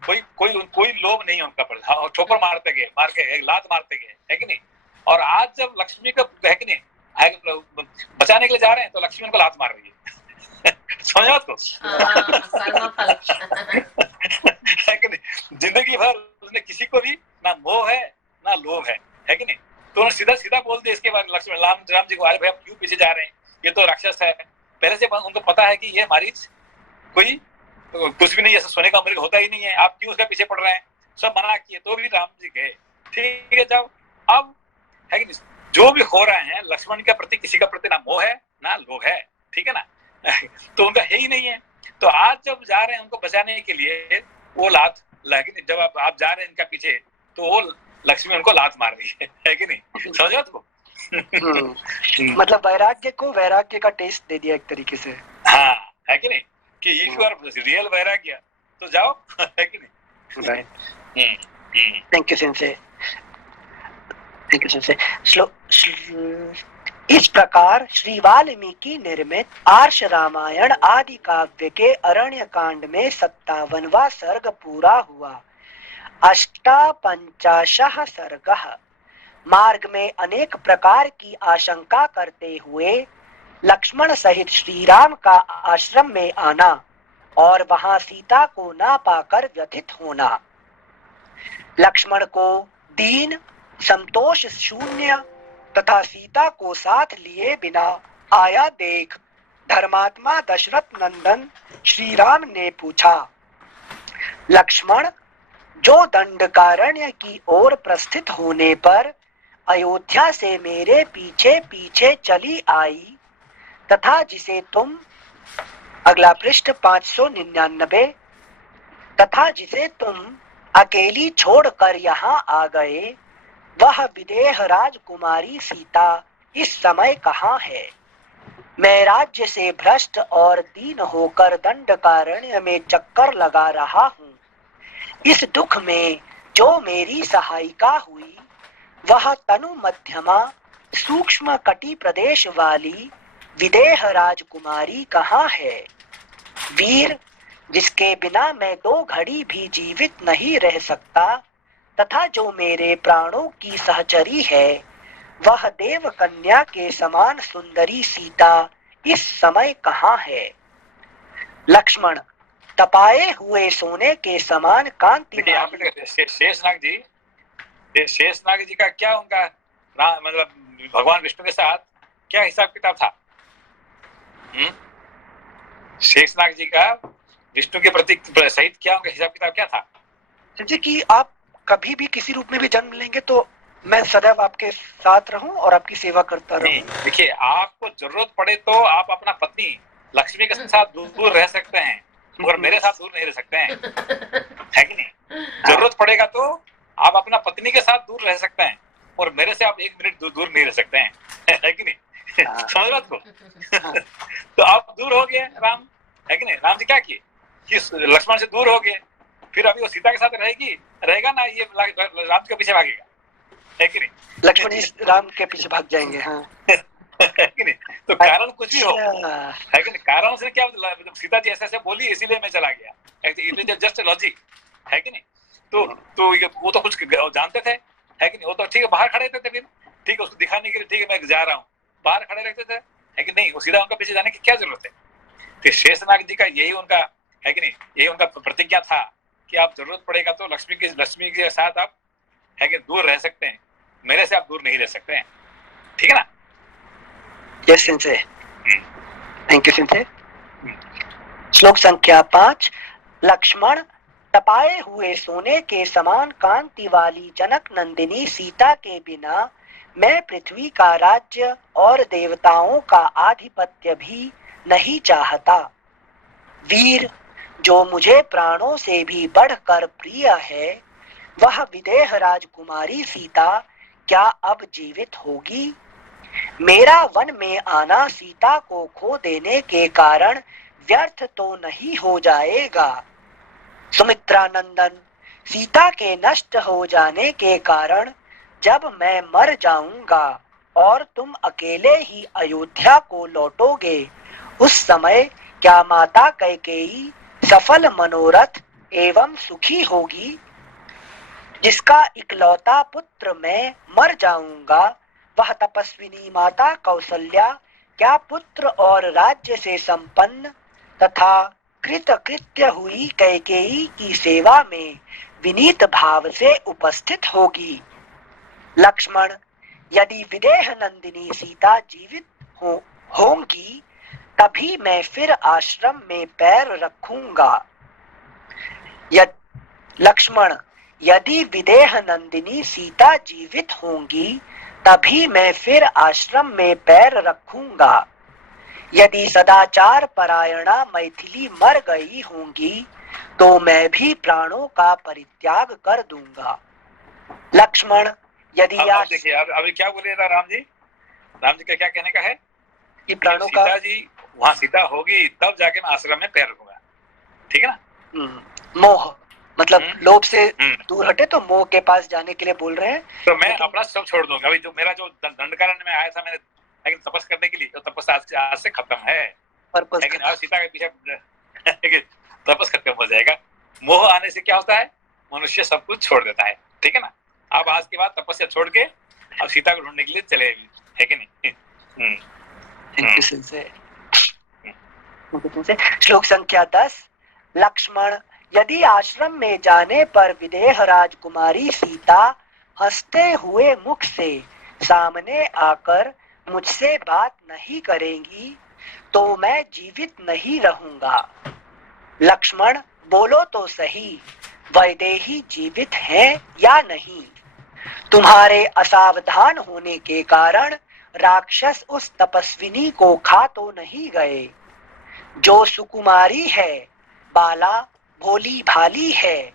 कोई लोभ नहीं उनका पर, ठोकर मारते गए, लात मारते गए, है कि नहीं? और आज जब लक्ष्मी का है कि नहीं बचाने के लिए जा रहे हैं तो लक्ष्मी उनको लात मार रही है समझ बात को? है कि नहीं? जिंदगी भर उसने किसी को भी ना मोह है ना लोभ है कि नहीं? तो उन्होंने सीधा बोल दिया इसके बाद लक्ष्मण राम जी को, अरे भाई आप क्यों पीछे जा रहे हैं, ये तो राक्षस है। पहले से उनको पता है कि ये मारीच कोई कुछ भी नहीं, ऐसा सोने का मृग होता ही नहीं है, आप क्यों उसका पीछे पड़ रहे हैं? सब मना किए तो भी राम जी गए, ठीक है जाओ। अब है कि नहीं, जो भी हो रहे हैं लक्ष्मण के प्रति किसी का प्रति ना मोह है ना लोभ है, ठीक है ना? तो उनका है ही नहीं है। तो आज जब जा रहे हैं उनको बचाने के लिए वो लात, जब आप जा रहे हैं इनका पीछे तो वो लक्ष्मी उनको लात मार रही है कि नहीं? समझो उसको? मतलब वैराग्य को वैराग्य का टेस्ट दे दिया एक तरीके से। हाँ, है कि नहीं? कि इफ यू आर रियल वैराग्य तो जाओ, है कि नहीं? राइट। Thank you sensei. इस प्रकार श्री वाल्मीकि निर्मित आर्ष रामायण आदि काव्य के अरण्य कांड में 57वां सर्ग पूरा हुआ। 58 सर्गः। मार्ग में अनेक प्रकार की आशंका करते हुए लक्ष्मण सहित श्री राम का आश्रम में आना और वहां सीता को ना पाकर व्यथित होना। लक्ष्मण को दीन, संतोष शून्य तथा सीता को साथ लिए बिना आया देख धर्मात्मा दशरथ नंदन श्री राम ने पूछा, लक्ष्मण, जो दंडकारण्य की ओर प्रस्थित होने पर अयोध्या से मेरे पीछे पीछे चली आई, तथा जिसे तुम, अगला पृष्ठ 599, तथा जिसे तुम अकेली छोड़कर यहाँ आ गए, वह विदेह राजकुमारी सीता इस समय कहाँ है? मैं राज्य से भ्रष्ट और दीन होकर दंडकारण्य में चक्कर लगा रहा हूँ। इस दुख में जो मेरी सहायिका हुई, वह तनु मध्यमा सूक्ष्म कटि प्रदेश वाली विदेह राजकुमारी कहाँ है? वीर, जिसके बिना मैं 2 घड़ी भी जीवित नहीं रह सकता तथा जो मेरे प्राणों की सहचरी है, वह देव कन्या के समान सुंदरी सीता इस समय कहाँ है? लक्ष्मण, तपाए हुए सोने के समान कांति शेषनाग जी का क्या उनका मतलब भगवान विष्णु के साथ क्या हिसाब किताब था? शेषनाग जी का विष्णु के प्रति सहित क्या उनका हिसाब किताब क्या था? जैसे कि आप कभी भी किसी रूप में भी जन्म लेंगे तो मैं सदैव आपके साथ रहूं और आपकी सेवा करता रहूं। देखिए, आपको जरूरत पड़े तो आप अपना पत्नी लक्ष्मी के साथ दूर रह सकते हैं, और मेरे साथ दूर नहीं रह सकते हैं, है कि नहीं? जरूरत पड़ेगा तो आप अपना पत्नी के साथ दूर रह सकते हैं, और मेरे से आप 1 मिनट दूर नहीं रह सकते हैं, है कि नहीं? समझ बात को? तो आप दूर हो गए राम, है कि नहीं? राम जी क्या किए कि लक्ष्मण से दूर हो गए, फिर अभी वो सीता के साथ रहेगा ना, ये राम के पीछे भागेगा, है कि नहीं? लक्ष्मण जी राम के पीछे भाग जाएंगे। हाँ है कि नहीं? तो कारण कुछ भी हो, है कि नहीं? कारण से क्या, सीता जी ऐसे बोली इसीलिए मैं चला गया, इट इज जस्ट लॉजिक, है कि नहीं? तो वो तो कुछ जानते थे, है कि नहीं? वो तो ठीक है बाहर खड़े थे, फिर ठीक है उसको दिखाने के लिए, ठीक है मैं जा रहा हूँ, बाहर खड़े रहते थे, है कि नहीं? वो सीधा उनका पीछे जाने की क्या जरूरत है? तो शेषनाग जी का यही उनका, है कि नहीं, यही उनका प्रतिज्ञा था कि आप जरूरत पड़ेगा तो लक्ष्मी के साथ आप, है कि दूर रह सकते हैं, मेरे से आप दूर नहीं रह सकते हैं, ठीक है ना? यस सिंसे, थैंक यू सिंसे। श्लोक संख्या 5। लक्ष्मण, तपाए हुए सोने के समान कांति वाली जनक नंदिनी सीता के बिना मैं पृथ्वी का राज्य और देवताओं का आधिपत्य भी नहीं चाहता। वीर, जो मुझे प्राणों से भी बढ़कर प्रिय है, वह विदेह राजकुमारी सीता क्या अब जीवित होगी? मेरा वन में आना सीता को खो देने के कारण व्यर्थ तो नहीं हो जाएगा। सुमित्रा नंदन, सीता के नष्ट हो जाने के कारण जब मैं मर जाऊंगा और तुम अकेले ही अयोध्या को लौटोगे, उस समय क्या माता कैकेयी सफल मनोरथ एवं सुखी होगी? जिसका इकलौता पुत्र मैं मर जाऊंगा, वह तपस्विनी माता कौसल्या क्या पुत्र और राज्य से संपन्न तथा कृतकृत्य हुई कैकेयी की सेवा में विनीत भाव से उपस्थित होगी? लक्ष्मण, यदि विदेह नंदिनी सीता जीवित होंगी, तभी मैं फिर आश्रम में पैर रखूंगा। लक्ष्मण, यदि विदेह नंदिनी सीता जीवित होंगी, तभी मैं फिर आश्रम में पैर रखूंगा। यदि सदाचार परायणा मैथिली मर गई होंगी, तो मैं भी प्राणों का परित्याग कर दूंगा। लक्ष्मण, यदि देखिए अभी क्या बोले राम जी का क्या कहने का है कि प्राणों का, सीता जी वहाँ सीता होगी तब जाके मैं आश्रम में पैर रखूंगा, ठीक है ना? मोह मतलब लोभ से दूर हटे तो मोह के पास जाने के लिए बोल रहे हैं। तो मैं अपना सब छोड़ दूंगा। अभी जो मेरा जो दंडकारण्य में आया था मैंने, लेकिन तपस करने के लिए, तो तपस्या आज से खत्म है, लेकिन आज सीता के पीछे तपस खत्म हो जाएगा। मोह आने से क्या होता है, मनुष्य सब कुछ छोड़ देता है, ठीक है ना? आप आज के बाद तपस्या छोड़ के अब सीता को ढूंढने के लिए चले, है कि नहीं? श्लोक संख्या 10। लक्ष्मण, यदि आश्रम में जाने पर विदेह राजकुमारी सीता हंसते हुए मुख से सामने आकर मुझसे बात नहीं करेंगी, तो मैं जीवित नहीं रहूंगा। लक्ष्मण, बोलो तो सही, वैदेही जीवित हैं या नहीं? तुम्हारे असावधान होने के कारण राक्षस उस तपस्विनी को खा तो नहीं गए, जो सुकुमारी है, बाला, भोली भाली है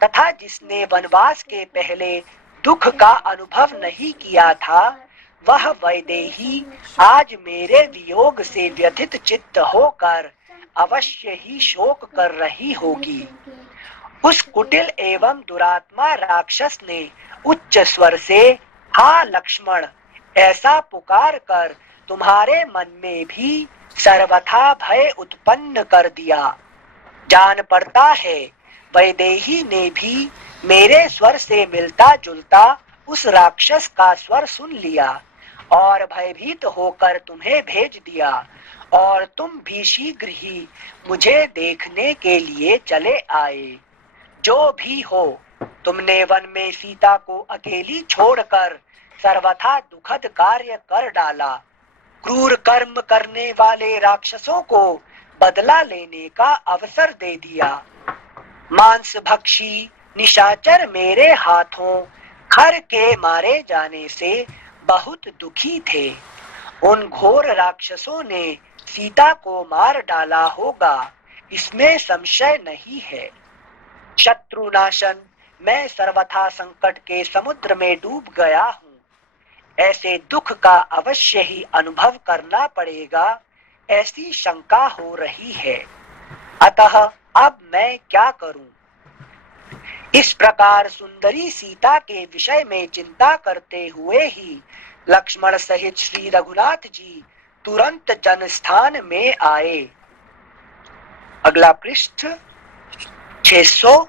तथा जिसने वनवास के पहले दुख का अनुभव नहीं किया था, वह वैदेही आज मेरे वियोग से व्यथित चित्त होकर अवश्य ही शोक कर रही होगी। उस कुटिल एवं दुरात्मा राक्षस ने उच्च स्वर से हा लक्ष्मण ऐसा पुकार कर तुम्हारे मन में भी सर्वथा भय उत्पन्न कर दिया। जान पड़ता है वैदेही ने भी मेरे स्वर से मिलता जुलता उस राक्षस का स्वर सुन लिया और भयभीत होकर तुम्हें भेज दिया, और तुम भी शीघ्र ही मुझे देखने के लिए चले आए। जो भी हो, तुमने वन में सीता को अकेली छोड़कर सर्वथा दुखद कार्य कर डाला। क्रूर कर्म करने वाले राक्षसों को बदला लेने का अवसर दे दिया। मांस भक्षी निशाचर मेरे हाथों खर के मारे जाने से बहुत दुखी थे। उन घोर राक्षसों ने सीता को मार डाला होगा, इसमें संशय नहीं है। शत्रुनाशन मैं सर्वथा संकट के समुद्र में डूब गया हूँ। ऐसे दुख का अवश्य ही अनुभव करना पड़ेगा, ऐसी शंका हो रही है। अतः अब मैं क्या करूं? इस प्रकार सुंदरी सीता के विषय में चिंता करते हुए ही लक्ष्मण सहित श्री रघुनाथ जी तुरंत जनस्थान में आए। अगला पृष्ठ 600।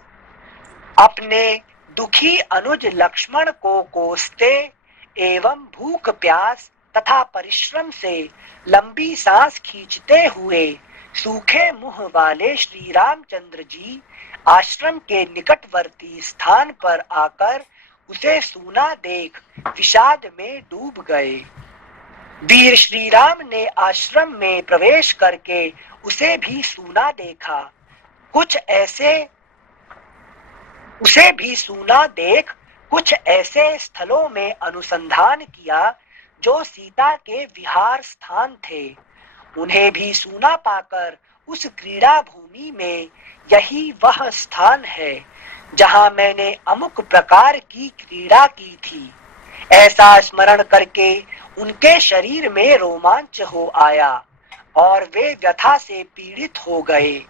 अपने दुखी अनुज लक्ष्मण को कोसते एवं भूख प्यास तथा परिश्रम से लंबी सांस खींचते हुए सूखे मुंह वाले श्री रामचंद्र जी आश्रम के निकटवर्ती स्थान पर आकर उसे सूना देख विषाद में डूब गए। वीर श्री राम ने आश्रम में प्रवेश करके उसे भी सूना देखा। उसे भी सूना देख कुछ ऐसे स्थलों में अनुसंधान किया जो सीता के विहार स्थान थे। उन्हें भी सूना पाकर उस क्रीड़ा भूमि में यही वह स्थान है जहां मैंने अमुक प्रकार की क्रीड़ा की थी, ऐसा स्मरण करके उनके शरीर में रोमांच हो आया और वे व्यथा से पीड़ित हो गए।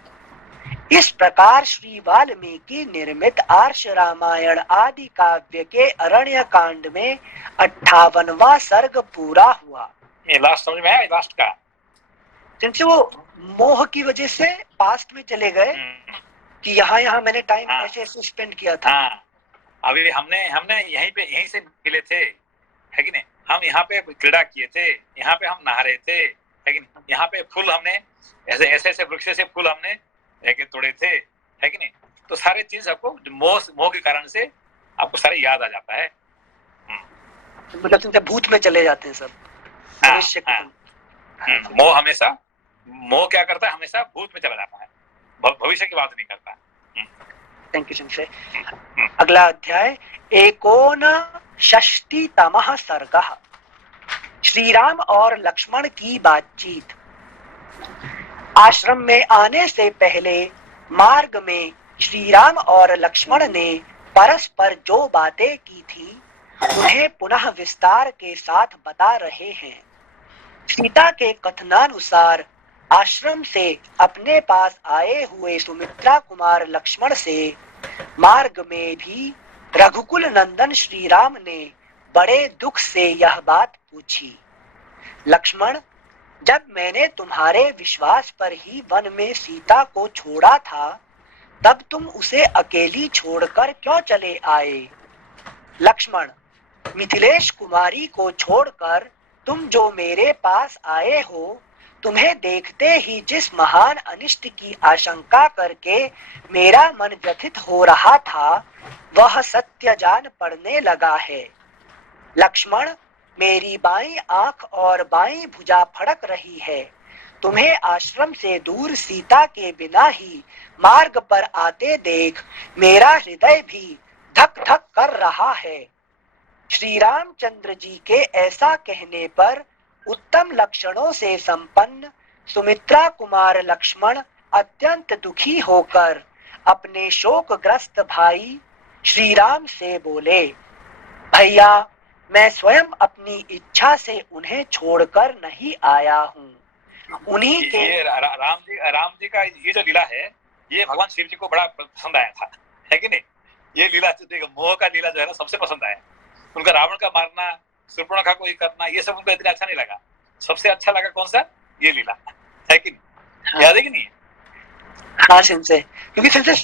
इस प्रकार श्री वाल्मीकि निर्मित आर्ष रामायण आदि काव्य के अरण्य कांड में 58वां सर्ग पूरा हुआ। ये लास्ट समझ में आया? लास्ट का जिनसे वो मोह की वजह से पास्ट में चले गए कि यहाँ मैंने टाइम ऐसे स्पेंड किया था। अभी हमने यहीं से मिले थे, है कि नहीं? हम यहाँ पे क्रीड़ा किए थे, यहाँ पे हम नहा रहे थे, है कि नहीं? यहाँ पे फूल हमने ऐसे वृक्ष से फूल हमने तोड़े थे, है कि नहीं? तो सारे चीज आपको मोह के कारण से आपको सारे याद आ जाता है। मतलब तुमसे भूत में चले जाते हैं सब। मोह क्या करता है? हमेशा भूत में चला जाता है, भविष्य की बात नहीं करता। थैंक यू संशय। अगला अध्याय 59तमः सर्गः। श्री राम और लक्ष्मण की बातचीत। आश्रम में आने से पहले मार्ग में श्री राम और लक्ष्मण ने परस्पर जो बातें की थी उन्हें पुनः विस्तार के साथ बता रहे हैं। सीता के कथनानुसार आश्रम से अपने पास आए हुए सुमित्रा कुमार लक्ष्मण से मार्ग में भी रघुकुल नंदन श्री राम ने बड़े दुख से यह बात पूछी। लक्ष्मण, जब मैंने तुम्हारे विश्वास पर ही वन में सीता को छोड़ा था, तब तुम उसे अकेली छोड़कर क्यों चले आए? लक्ष्मण, मिथिलेश कुमारी को छोड़कर तुम जो मेरे पास आए हो, तुम्हें देखते ही जिस महान अनिष्ट की आशंका करके मेरा मन व्यथित हो रहा था, वह सत्य जान पड़ने लगा है। लक्ष्मण, मेरी बाईं आंख और बाईं भुजा फड़क रही है। तुम्हें आश्रम से दूर सीता के बिना ही मार्ग पर आते देख मेरा हृदय भी धक धक कर रहा है। श्री रामचंद्र जी के ऐसा कहने पर उत्तम लक्षणों से संपन्न सुमित्रा कुमार लक्ष्मण अत्यंत दुखी होकर अपने शोकग्रस्त भाई श्री राम से बोले, भैया मैं स्वयं अपनी इच्छा से उन्हें छोड़कर नहीं आया हूँ। उन्हीं के ये राम जी का ये जो लीला है ये भगवान शिव जी को बड़ा पसंद आया था, है कि नहीं? ये लीला देखो, मोह का लीला जो है ना सबसे पसंद आया उनका। रावण का मारना, शूर्पणखा को ये करना, ये सब उनको इतना अच्छा नहीं लगा। सबसे अच्छा लगा कौन सा? ये लीला, है कि नहीं? याद है कि नहीं? हाँ सिंसे, क्योंकि सिंसे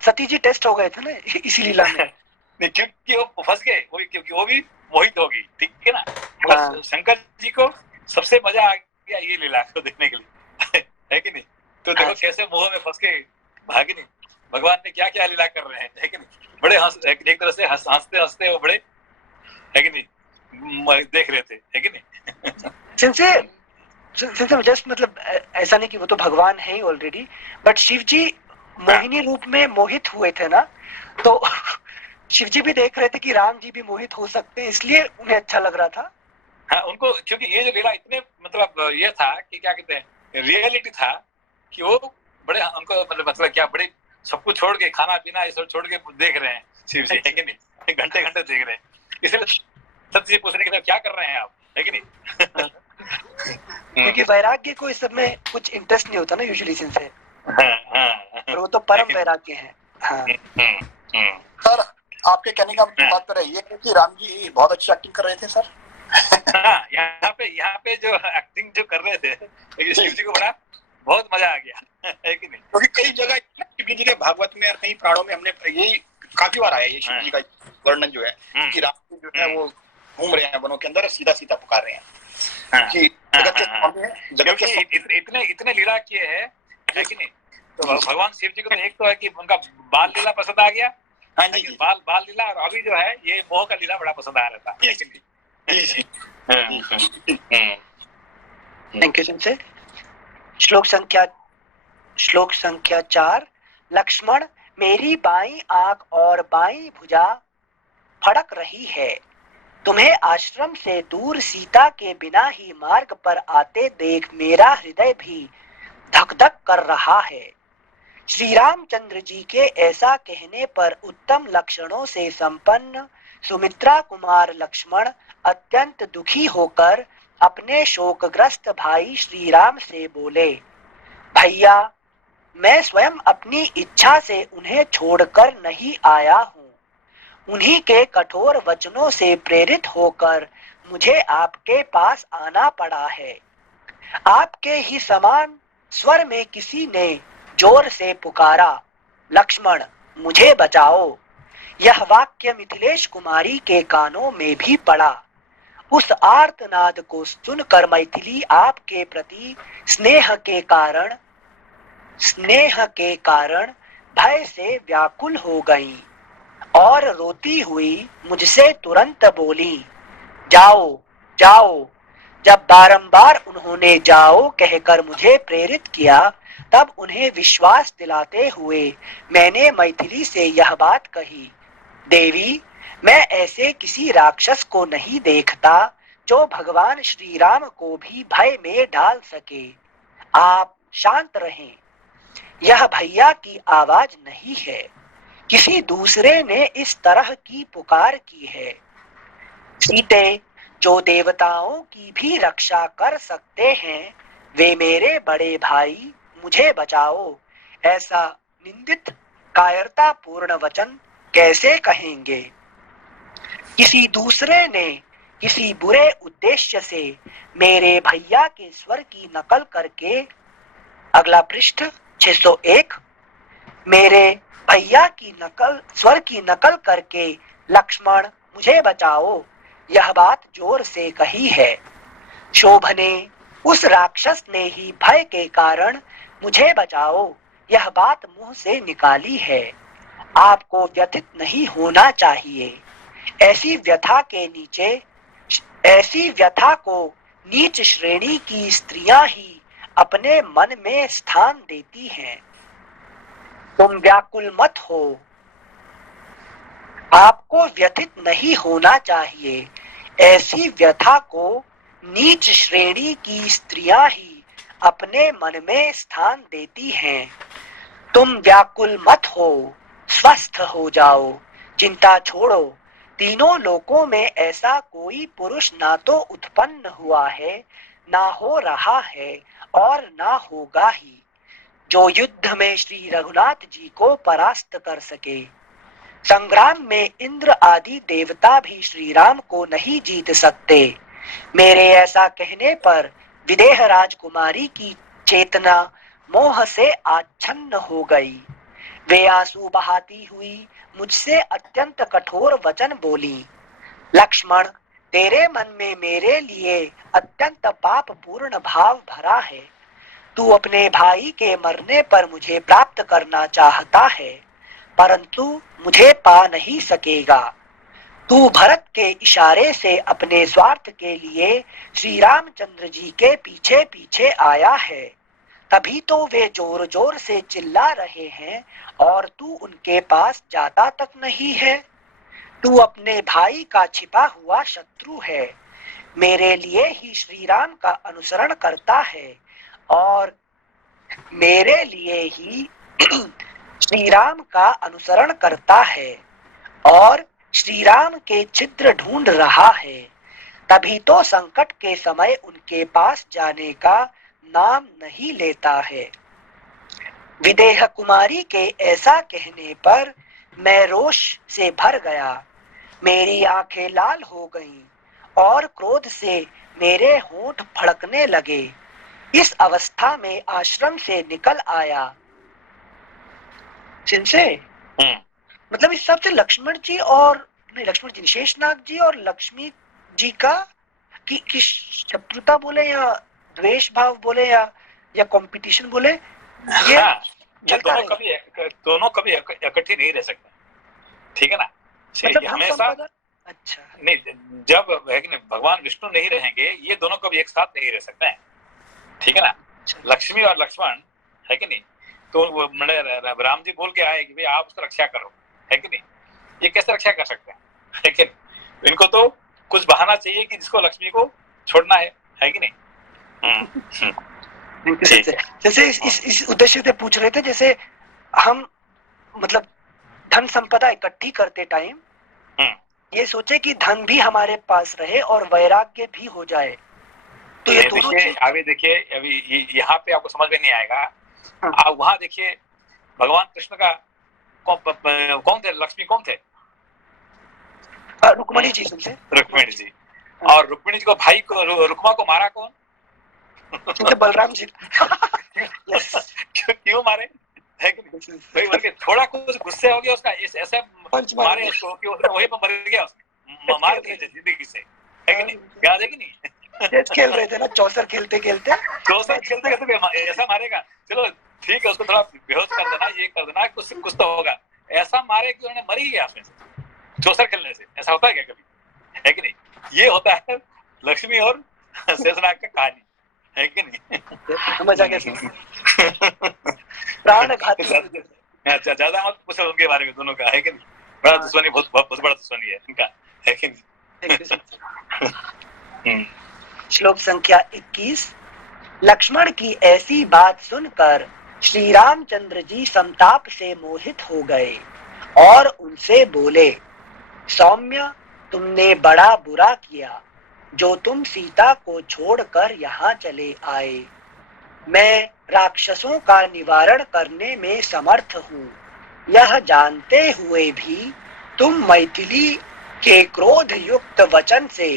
सती जी टेस्ट हो गए थे ना इसी लीला में। नहीं, क्योंकि वो फंस गए, क्योंकि वो भी मोहित होगी, ठीक है ना? हाँ। शंकर जी को सबसे मजा आ गया ये लीला को देखने के लिए, है कि नहीं? तो देखो कैसे मोह में फंस के भागी नहीं, भगवान ने क्या क्या लीला कर रहे हैं, है कि नहीं? बड़े एक तरह से हंसते हंसते वो बड़े, है कि नहीं, देख रहे थे, है कि नहीं? सिंसे जस्ट मतलब ऐसा नहीं कि वो तो भगवान है ही ऑलरेडी, बट शिव जी मोहिनी रूप में मोहित हुए थे ना, तो शिव जी भी देख रहे थे कि राम जी भी मोहित हो सकते हैं, इसलिए उन्हें अच्छा लग रहा था। हाँ, उनको क्योंकि ये जो लीला इतने मतलब ये था कि क्या कहते हैं, रियलिटी था कि वो बड़े उनको मतलब क्या बड़े सब कुछ छोड़ के, खाना पीना ये सब छोड़ के देख रहे हैं शिव जी, है कि नहीं? घंटे घंटे देख रहे हैं, इसलिए सत्य जी पूछ रहे हैं कि क्या कर रहे हैं आप, है कि नहीं? क्योंकि वैराग्य को इस सब में कुछ इंटरेस्ट नहीं होता ना यूजुअली सिंसे, और वो तो परम वैराग्य है। हाँ। सर आपके कहने का बात पर ये है कि राम जी बहुत अच्छी एक्टिंग कर रहे थे सर। हाँ, यहाँ पे जो एक्टिंग जो कर रहे थे, लेकिन शिव जी को बड़ा बहुत मजा आ गया, है कि नहीं? क्योंकि कई जगह शिव जी के भागवत में और कई पुराणों में हमने यही काफी बार आया ये शिव जी का वर्णन जो है कि राम जी जो है वो घूम रहे हैं वनों के अंदर, सीधा सीधा पुकार रहे हैं कि जगत के इतने लीला किए है कि नहीं? तो भगवान शिव जी को तो एक तो है कि उनका बाल लीला पसंद आ गया, हाँ जी, बाल लीला, और अभी जो है ये मोह का लीला बड़ा पसंद आ रहा था, है कि नहीं? थैंक यू सिंसे। श्लोक संख्या 4। लक्ष्मण मेरी बाईं आंख और बाईं भुजा फड़क रही है, तुम्हें आश्रम से दूर सीता के बिना ही मार्ग पर आते देख मेरा हृदय भी धक धक कर रहा है। श्री रामचंद्र जी के ऐसा कहने पर उत्तम लक्षणों से संपन्न सुमित्रा कुमार लक्ष्मण अत्यंत दुखी होकर अपने शोकग्रस्त भाई श्री राम से बोले, भैया मैं स्वयं अपनी इच्छा से उन्हें छोड़कर नहीं आया हूँ। उन्हीं के कठोर वचनों से प्रेरित होकर मुझे आपके पास आना पड़ा है। आपके ही समान स्वर में किसी ने जोर से पुकारा, लक्ष्मण मुझे बचाओ। यह वाक्य मिथिलेश कुमारी के कानों में भी पड़ा। उस आर्तनाद को सुनकर मैथिली आपके प्रति स्नेह के कारण भय से व्याकुल हो गईं और रोती हुई मुझसे तुरंत बोली, जाओ जाओ। जब बारंबार उन्होंने जाओ कहकर मुझे प्रेरित किया, तब उन्हें विश्वास दिलाते हुए मैंने मैथिली से यह बात कही, देवी मैं ऐसे किसी राक्षस को नहीं देखता जो भगवान श्री राम को भी भय में डाल सके। आप शांत रहें, यह भैया की आवाज नहीं है, किसी दूसरे ने इस तरह की पुकार की है। सीते जो देवताओं की भी रक्षा कर सकते हैं, वे मेरे बड़े भाई मुझे बचाओ, ऐसा निंदित कायरतापूर्ण वचन कैसे कहेंगे। किसी दूसरे ने किसी बुरे उद्देश्य से मेरे भैया के स्वर की नकल करके, अगला पृष्ठ 601, मेरे भैया की स्वर की नकल करके लक्ष्मण मुझे बचाओ यह बात जोर से कही है। शोभने उस राक्षस ने ही भय के कारण मुझे बचाओ यह बात मुंह से निकाली है। आपको व्यथित नहीं होना चाहिए। ऐसी व्यथा को नीच श्रेणी की स्त्रियां ही अपने मन में स्थान देती हैं। तुम व्याकुल मत हो। आपको व्यथित नहीं होना चाहिए। ऐसी व्यथा को नीच श्रेणी की स्त्रियां ही अपने मन में स्थान देती हैं। तुम व्याकुल मत हो, स्वस्थ हो जाओ, चिंता छोड़ो। तीनों लोकों में ऐसा कोई पुरुष ना तो उत्पन्न हुआ है, ना हो रहा है और ना होगा ही, जो युद्ध में श्री रघुनाथ जी को परास्त कर सके। संग्राम में इंद्र आदि देवता भी श्री राम को नहीं जीत सकते। मेरे ऐसा कहने पर विदेह राजकुमारी की चेतना मोह से आच्छन्न हो गई। वे आंसू बहाती हुई मुझसे अत्यंत कठोर वचन बोली। लक्ष्मण, तेरे मन में मेरे लिए अत्यंत पाप पूर्ण भाव भरा है। तू अपने भाई के मरने पर मुझे प्राप्त करना चाहता है, परंतु मुझे पा नहीं सकेगा। तू भरत के इशारे से अपने स्वार्थ के लिए श्री रामचंद्र जी के पीछे पीछे आया है, तभी तो वे जोर जोर से चिल्ला रहे हैं और तू उनके पास जाता तक नहीं है। तू अपने भाई का छिपा हुआ शत्रु है, मेरे लिए ही श्री राम का अनुसरण करता है और मेरे लिए ही श्री राम का अनुसरण करता है और श्री राम के छिद्र ढूंढ रहा है, तभी तो संकट के समय उनके पास जाने का नाम नहीं लेता है। विदेह कुमारी के ऐसा कहने पर मैं रोष से भर गया। मेरी आंखें लाल हो गईं और क्रोध से मेरे होंठ फड़कने लगे। इस अवस्था में आश्रम से निकल आया। सिंसे मतलब इस सबसे लक्ष्मण जी और नहीं, लक्ष्मण जी, शेषनाग जी और लक्ष्मी जी का की शत्रुता बोले या द्वेष भाव बोले या कंपटीशन बोले, ये हाँ, चलता दोनों कभी इकट्ठे नहीं रह सकते, ठीक है ना। मतलब हमेशा अच्छा नहीं, जब है कि नहीं, भगवान विष्णु नहीं रहेंगे, ये दोनों कभी एक साथ नहीं रह सकते हैं, ठीक है ना। लक्ष्मी और लक्ष्मण है कि नहीं, तो राम जी बोल के आए कि भाई आप उसका रक्षा करो, है कि नहीं। ये कैसे रक्षा कर सकते हैं, लेकिन इनको तो कुछ बहाना चाहिए कि जिसको लक्ष्मी को छोड़ना है कि नहीं। जैसे इस उद्देश्य से पूछ रहे थे, जैसे हम मतलब धन संपदा इकट्ठी करते टाइम ये सोचे कि धन भी हमारे पास रहे और वैराग्य भी हो जाए, तो ये दोनों चीज। अभी देखिए, अभी यहाँ पे आपको समझ में नहीं आएगा। आप वहां देखिए, भगवान कृष्ण का कौन थे, लक्ष्मी कौन थे? रुक्मिणी जी सुनते, रुक्मिणी जी। और रुक्मिणी जी को भाई को, रुक्मा को मारा कौन? बलराम जी। क्यों मारे, है कि नहीं? थोड़ा कुछ गुस्से हो गया उसका, ऐसे मारे उसको कि उसने वहीं पर मर गया, उसने मार दिया जिंदगी से, है कि नहीं। याद है कि नहीं? खेल रहे थे ना, चौसर खेलते खेलते ऐसा मारेगा, चलो ठीक है, उसको थोड़ा बेहोश कर देना, ये कर देना, कुछ तो होगा। ऐसा मारे कि उन्होंने मर ही गया उसमें से, चौसर खेलने से। ऐसा होता है क्या कभी, है कि नहीं? ये होता है लक्ष्मी और शेषनाग का कहानी, है कि नहीं। मजा कैसे प्राण घाती। ज्यादा मत पूछो उनके बारे में, दोनों का, है कि नहीं। बड़ा दुश्मनी, बहुत बड़ा दुश्मनी है इनका, है कि नहीं। श्लोक संख्या 21। लक्ष्मण की ऐसी बात सुनकर श्री रामचंद्र जी संताप से मोहित हो गए और उनसे बोले, सौम्य, तुमने बड़ा बुरा किया जो तुम सीता को छोड़कर यहाँ चले आए। मैं राक्षसों का निवारण करने में समर्थ हूँ, यह जानते हुए भी तुम मैथिली के क्रोध युक्त वचन से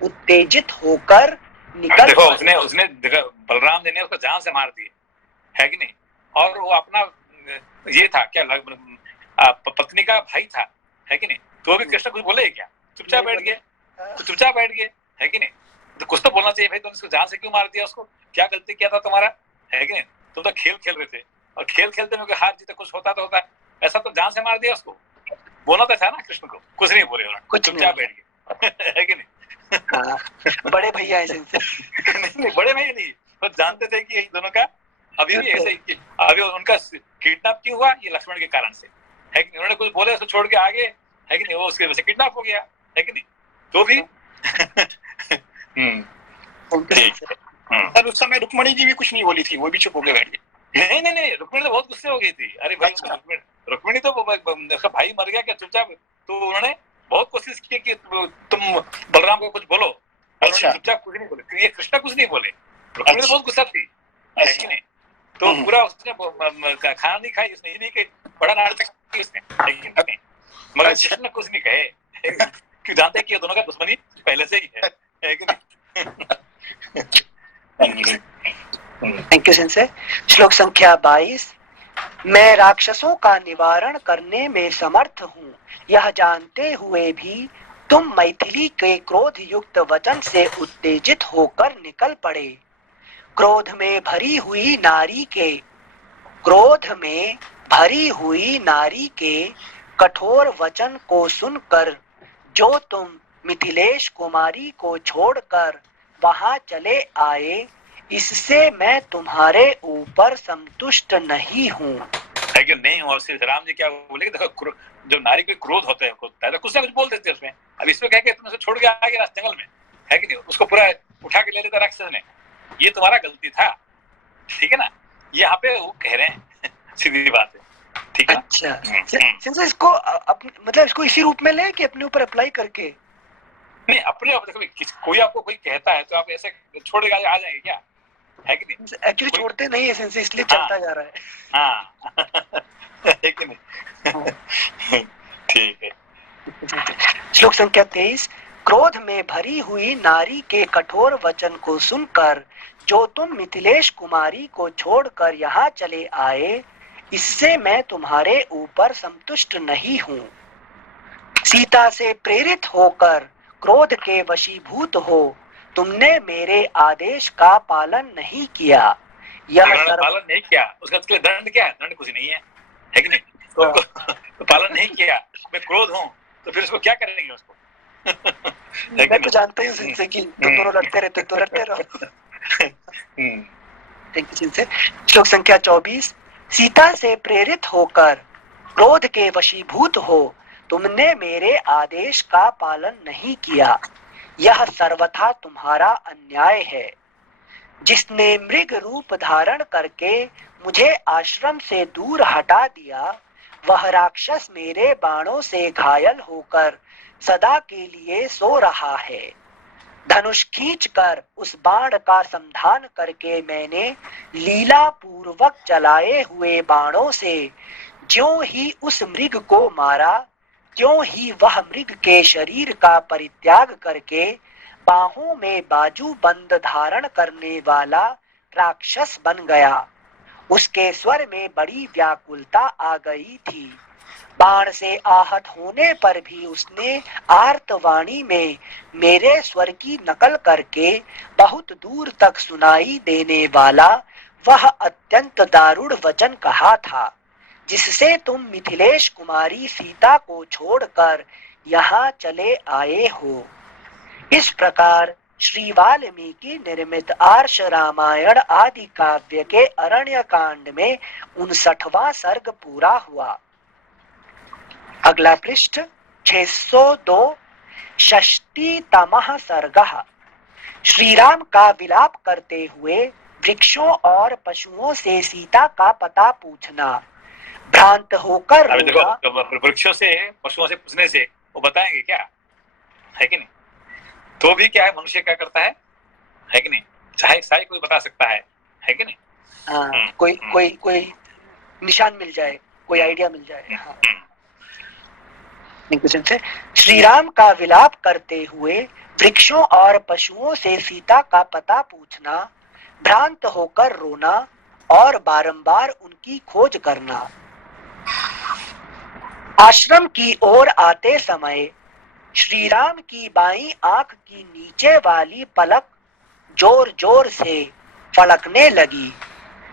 उत्तेजित होकर निकल। देखो, उसने बलराम जी ने उसको जान से मार दिए, है कि नहीं। और वो अपना ये था क्या, पत्नी का भाई था, है कि नहीं। तो भी कृष्ण कुछ बोले क्या? चुपचाप बैठ गए, है कि नहीं। तो कुछ तो बोलना चाहिए भाई, तुम इसको जान से क्यों मार दिया, उसको क्या गलती किया था तुम्हारा, है कि नहीं। तुम तो खेल खेल रहे थे, और खेल खेलते में हार जीते कुछ होता तो होता, ऐसा तो जान से मार दिया उसको। बोलना तो था ना कृष्ण को, कुछ नहीं बोले उन्होंने, कुछ चुपचाप बैठ गए, है कि नहीं। बड़े भैया ऐसे नहीं, बड़े भैया नहीं, तो जानते थे कि दोनों का अभी भी ऐसे ही। अभी उनका किडनैप क्यों हुआ, ये लक्ष्मण के कारण से, है कि उन्होंने कुछ बोले उसको छोड़ के आगे है कि नहीं, वो उसके वजह से किडनैप हो गया, है कि नहीं, तो भी सर उस समय रुक्मणी जी भी कुछ नहीं बोली थी, वो भी चुप होके बैठ गई। नहीं, रुक्मिणी तो बहुत गुस्से हो गई थी। अरे भाई, अच्छा। रुक्मिणी तो उसका भाई मर गया क्या चुपचाप, तो उन्होंने बहुत कोशिश की कि तुम बलराम को कुछ बोलो, अच्छा। चुपचाप कुछ नहीं बोले, ये कृष्णा कुछ नहीं बोले, रुक्मिणी तो बहुत गुस्सा थी, है कि नहीं, तो पूरा उसने खाना नहीं खाई उसने, ये नहीं कि बड़ा नाटक की उसने, है कि नहीं, मगर कृष्ण कुछ नहीं कहे, क्यों जानते हैं कि ये दोनों का दुश्मनी पहले से ही है कि नहीं। Thank you sensei. श्लोक संख्या 22। मैं राक्षसों का निवारण करने में समर्थ हूँ, यह जानते हुए भी तुम मैथिली के क्रोध युक्त वचन से उत्तेजित होकर निकल पड़े। क्रोध में भरी हुई नारी के कठोर वचन को सुनकर जो तुम मिथिलेश कुमारी को छोड़कर वहां चले आए, इससे मैं तुम्हारे ऊपर संतुष्ट नहीं हूँ। है कि नहीं, और राम जी क्या बोले, देखो जो नारी को क्रोध होता है, तो कुछ ना कुछ बोल देते हैं उसमें। अब इसमें क्या तुम उसे छोड़ के आ गए जंगल में, है कि नहीं, उसको पूरा उठा के ले लेता राक्षस ने, ये तुम्हारा गलती था, ठीक है ना, यहाँ पे वो कह रहे हैं सीधी बात है, ठीक है। अच्छा, इसको मतलब इसको इसी रूप में ले कि अपने ऊपर अप्लाई करके, नहीं अपने देखो कोई आपको कोई कहता है तो आप ऐसे छोड़ेगा आ जाएंगे क्या, है कि नहीं, एक्चुअली छोड़ते नहीं है सेंस, इसलिए चलता जा रहा है। हाँ है कि नहीं, ठीक है। श्लोक संख्या 23। क्रोध में भरी हुई नारी के कठोर वचन को सुनकर जो तुम मिथिलेश कुमारी को छोड़कर यहाँ चले आए, इससे मैं तुम्हारे ऊपर संतुष्ट नहीं हूँ। सीता से प्रेरित होकर क्रोध के वशीभूत हो तुमने मेरे आदेश का पालन नहीं किया। यह पालन नहीं किया, उसका दंड क्या है, दंड कुछ नहीं है, है कि नहीं, तो पालन नहीं किया, मैं क्रोध हूँ, तो फिर उसको क्या करेंगे उसको मैं तो जानता ही हूँ कि तुम दोनों लड़ते रहते तो लड़ते रहो। श्लोक संख्या 24। सीता से प्रेरित होकर क्रोध के वशीभूत हो तुमने मेरे आदेश का पालन नहीं किया, यह सर्वथा तुम्हारा अन्याय है। जिसने मृग रूप धारण करके मुझे आश्रम से दूर हटा दिया, वह राक्षस मेरे बाणों से घायल होकर सदा के लिए सो रहा है। धनुष खींचकर उस बाण का संधान करके मैंने लीला पूर्वक चलाए हुए बाणों से ज्यों ही उस मृग को मारा, त्यों ही वह मृग के शरीर का परित्याग करके बाहों में बाजू बंद धारण करने वाला राक्षस बन गया। उसके स्वर में बड़ी व्याकुलता आ गई थी। बाण से आहत होने पर भी उसने आर्तवाणी में मेरे स्वर की नकल करके बहुत दूर तक सुनाई देने वाला वह अत्यंत दारुण वचन कहा था, जिससे तुम मिथिलेश कुमारी सीता को छोड़कर यहाँ चले आए हो। इस प्रकार श्री वाल्मीकि निर्मित आर्ष रामायण आदि काव्य के अरण्य कांड में 59वां सर्ग पूरा हुआ। अगला पृष्ठ 602 षष्टितमः सर्गः। श्री राम का विलाप करते हुए वृक्षों और पशुओं से सीता का पता पूछना, भ्रांत होकर रोना। वृक्षों से पशुओं से पूछने से वो बताएंगे क्या, है कि नहीं, तो भी क्या है मनुष्य क्या करता है कि नहीं, चाहे कोई बता सकता है कि नहीं, कोई निशान मिल जाए, कोई आइडिया मिल जाए। हाँ। श्री राम का विलाप करते हुए वृक्षों और पशुओं से सीता का पता पूछना, भ्रांत होकर रोना और बारंबार उनकी खोज करना। आश्रम की ओर आते समय श्री राम की बाईं आंख की नीचे वाली पलक जोर जोर से फड़कने लगी।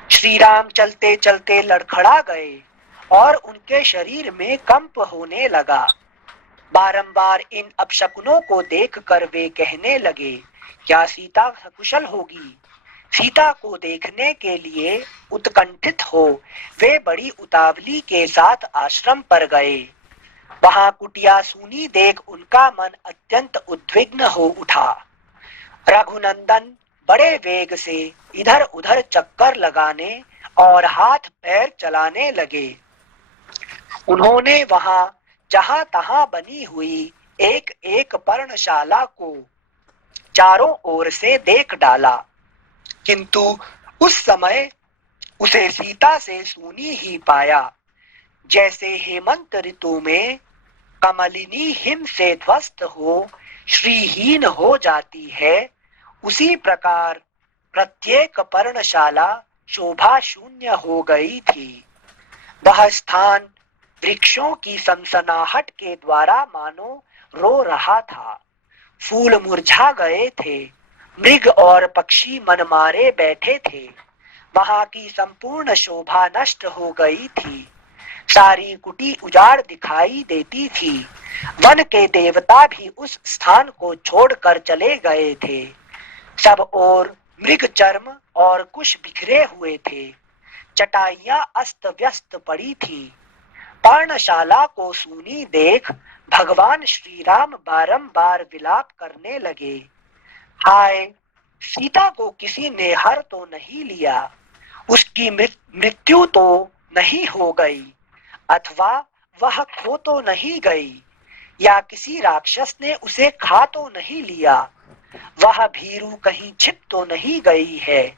श्री राम चलते चलते लड़खड़ा गए और उनके शरीर में कंप होने लगा। बारंबार इन अपशकुनों को देखकर वे कहने लगे, क्या सीता सकुशल होगी? सीता को देखने के लिए उत्कंठित हो वे बड़ी उतावली के साथ आश्रम पर गए। वहां कुटिया सूनी देख उनका मन अत्यंत उद्विग्न हो उठा। रघुनंदन बड़े वेग से इधर उधर चक्कर लगाने और हाथ पैर चलाने लगे। उन्होंने वहां जहां तहां बनी हुई एक एक पर्णशाला को चारों ओर से देख डाला, किंतु उस समय उसे सीता से सूनी ही पाया। जैसे हेमंत ऋतु में कमलिनी हिम से ध्वस्त हो श्रीहीन हो जाती है, उसी प्रकार प्रत्येक पर्णशाला शोभा शून्य हो गई थी। वह स्थान वृक्षों की सनसनाहट के द्वारा मानो रो रहा था। फूल मुरझा गए थे, मृग और पक्षी मनमारे बैठे थे। वहां की संपूर्ण शोभा नष्ट हो गई थी। सारी कुटी उजाड़ दिखाई देती थी। वन के देवता भी उस स्थान को छोड़कर चले गए थे। सब ओर मृग चर्म और कुश बिखरे हुए थे। चटाइयां अस्त व्यस्त पड़ी थी। पर्णशाला को सूनी देख भगवान श्री राम बारंबार विलाप करने लगे। हाय, सीता को किसी ने हर तो नहीं लिया, उसकी मृत्यु तो नहीं हो गई, अथवा वह खो तो नहीं गई, या किसी राक्षस ने उसे खा तो नहीं लिया, वह भीरू कहीं छिप तो नहीं गई है,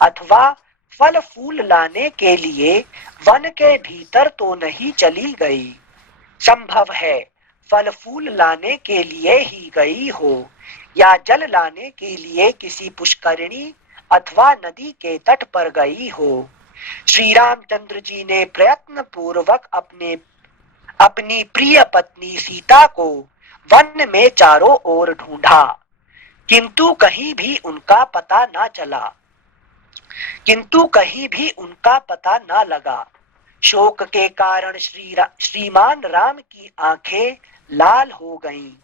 अथवा फल फूल लाने के लिए वन के भीतर तो नहीं चली गई। संभव है फल फूल लाने के लिए ही गई हो, या जल लाने के लिए किसी पुष्करिणी अथवा नदी के तट पर गई हो। श्री रामचंद्र जी ने प्रयत्न पूर्वक अपनी प्रिय पत्नी सीता को वन में चारों ओर ढूंढा, किंतु कहीं भी उनका पता न लगा। शोक के कारण श्रीमान राम की आंखें लाल हो गईं।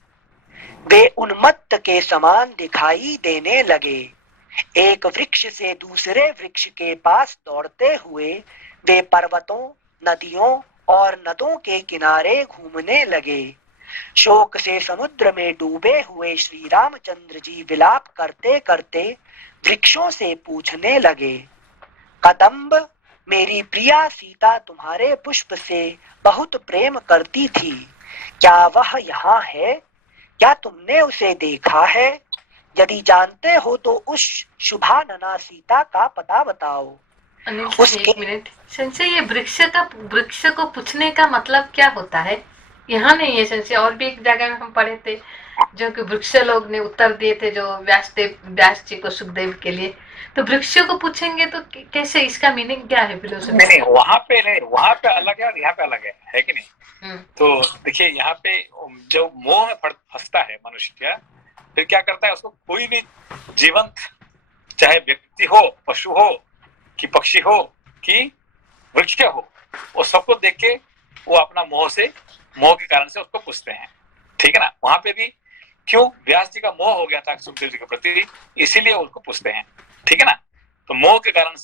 वे उन्मत्त के समान दिखाई देने लगे। एक वृक्ष से दूसरे वृक्ष के पास दौड़ते हुए वे पर्वतों, नदियों और नदों के किनारे घूमने लगे। शोक से समुद्र में डूबे हुए श्री रामचंद्र जी विलाप करते करते वृक्षों से पूछने लगे, कदम्ब, मेरी प्रिया सीता तुम्हारे पुष्प से बहुत प्रेम करती थी, क्या वह यहाँ है? क्या तुमने उसे देखा है? यदि जानते हो तो उस शुभानना सीता का पता बताओ। अनिल, एक मिनट। संशय, ये वृक्ष को पूछने का मतलब क्या होता है? यहाँ नहीं है संशय, और भी एक जगह में हम पढ़े थे जो कि वृक्ष लोग ने उत्तर दिए थे जो व्यास जी को सुखदेव के लिए। तो वृक्ष को पूछेंगे तो कैसे, इसका मीनिंग क्या है फिलोसफी? नहीं, वहाँ पे अलग है और यहाँ पे अलग है कि नहीं? तो देखिए, यहाँ पे जो मोह में फंसता है मनुष्य, फिर क्या करता है, उसको कोई भी जीवंत, चाहे व्यक्ति हो, पशु हो कि पक्षी हो कि वृक्ष हो, वो सबको देख के वो अपना मोह के कारण से उसको पूछते हैं। ठीक है ना? वहां पे भी क्यों, व्यास जी का मोह हो गया था सुखदेव जी के प्रति, इसीलिए उसको पूछते हैं। ठीक है ना? तो मोह के कारण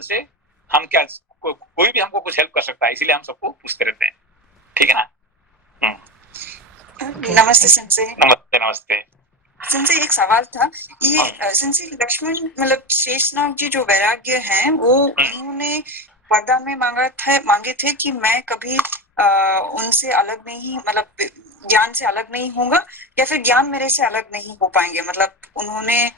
से हम क्या, कोई भी हमको कुछ हेल्प कर सकता है, इसीलिए हम सबको पूछते रहते हैं। ठीक है ना? नमस्ते संजय। नमस्ते संजय, एक सवाल था ये, संजय लक्ष्मण मतलब शेषनाग जी जो वैराग्य हैं, वो उन्होंने वरदान में मांगे थे कि मैं कभी उनसे अलग नहीं, मतलब ज्ञान से अलग नहीं होऊंगा, या फिर ज्ञान मेरे से अलग नहीं हो पाएंगे, मतलब उन्होंने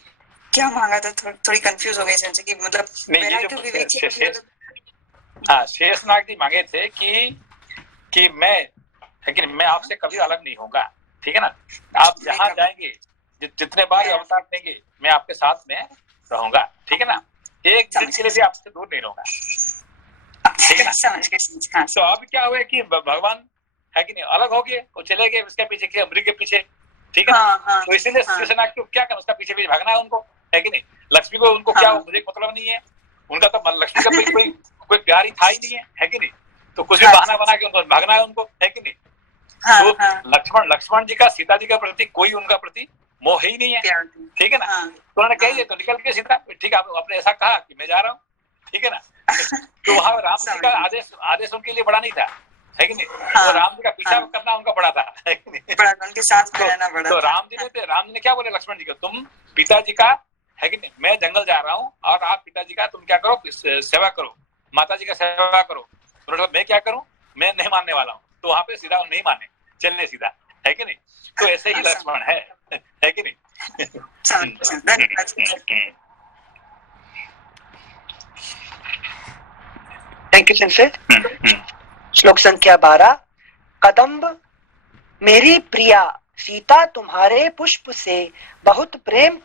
क्या मांगा था? थोड़ी कंफ्यूज हो गई संजय की, मतलब वैराग्य विवेक। हाँ, शेषनाग जी मांगे थे कि मैं आपसे कभी अलग नहीं होगा। ठीक है ना? आप जहाँ जाएंगे, जितने बार अवतार देंगे, मैं आपके साथ में रहूंगा। ठीक है ना? एक दिन के लिए भी आपसे दूर नहीं रहूंगा। ठीक है ना? समझ गए। तो अब क्या हुआ कि भगवान है कि नहीं, अलग हो गए, वो चले गए उसके पीछे, मृग के पीछे। ठीक है ना? तो इसीलिए शेषनाग को क्या करना, उसका पीछे भागना है उनको, है कि नहीं? लक्ष्मी को उनको क्या, मुझे मतलब नहीं है उनका, तो लक्ष्मी का कोई प्यार ही था ही नहीं है कि नहीं? तो कुछ भी बहाना बना के उनको भागना है उनको, है कि नहीं? तो लक्ष्मण जी का सीता जी के प्रति कोई उनका प्रति मोह ही नहीं है। ठीक है ना? तो उन्होंने कह दिया, तो निकल के सीता, ठीक है, आपने ऐसा कहा कि मैं जा रहा हूँ। ठीक है ना? तो वहां राम जी का आदेश उनके लिए बड़ा नहीं था, है कि नहीं? तो राम जी का पीछा करना उनका बड़ा था, है कि नहीं? बड़ा उनके साथ में रहना बड़ा तो था। राम जी ने क्या बोले लक्ष्मण जी को, तुम पिताजी का, है कि नहीं, मैं जंगल जा रहा हूँ और आप पिताजी का तुम क्या करो, सेवा करो, माता जी का सेवा करो। तो मैं क्या करूं, मैं नहीं मानने वाला हूँ। तो वहां पे सीधा नहीं माने, चलने सीधा, है कि नहीं? तो ऐसे ही लक्ष्मण है कि नहीं? Thank you sensei. श्लोक संख्या 12। कदम्ब, मेरी प्रिया सीता तुम्हारे पुष्प से बहुत प्रेम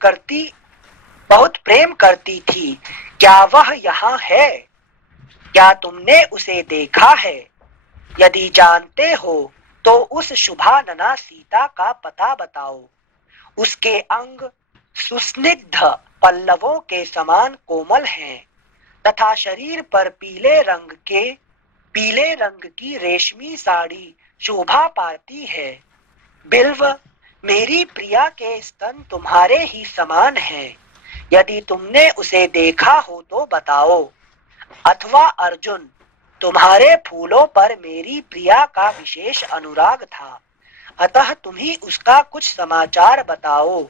करती थी, क्या वह यहाँ है? क्या तुमने उसे देखा है? यदि जानते हो तो उस शुभानना सीता का पता बताओ। उसके अंग सुस्निग्ध पल्लवों के समान कोमल हैं तथा शरीर पर पीले रंग की रेशमी साड़ी शोभा पाती है। बिल्व, मेरी प्रिया के स्तन तुम्हारे ही समान हैं। यदि तुमने उसे देखा हो तो बताओ। अथवा अर्जुन, तुम्हारे फूलों पर मेरी प्रिया का विशेष अनुराग था, अतः तुम ही उसका कुछ समाचार बताओ।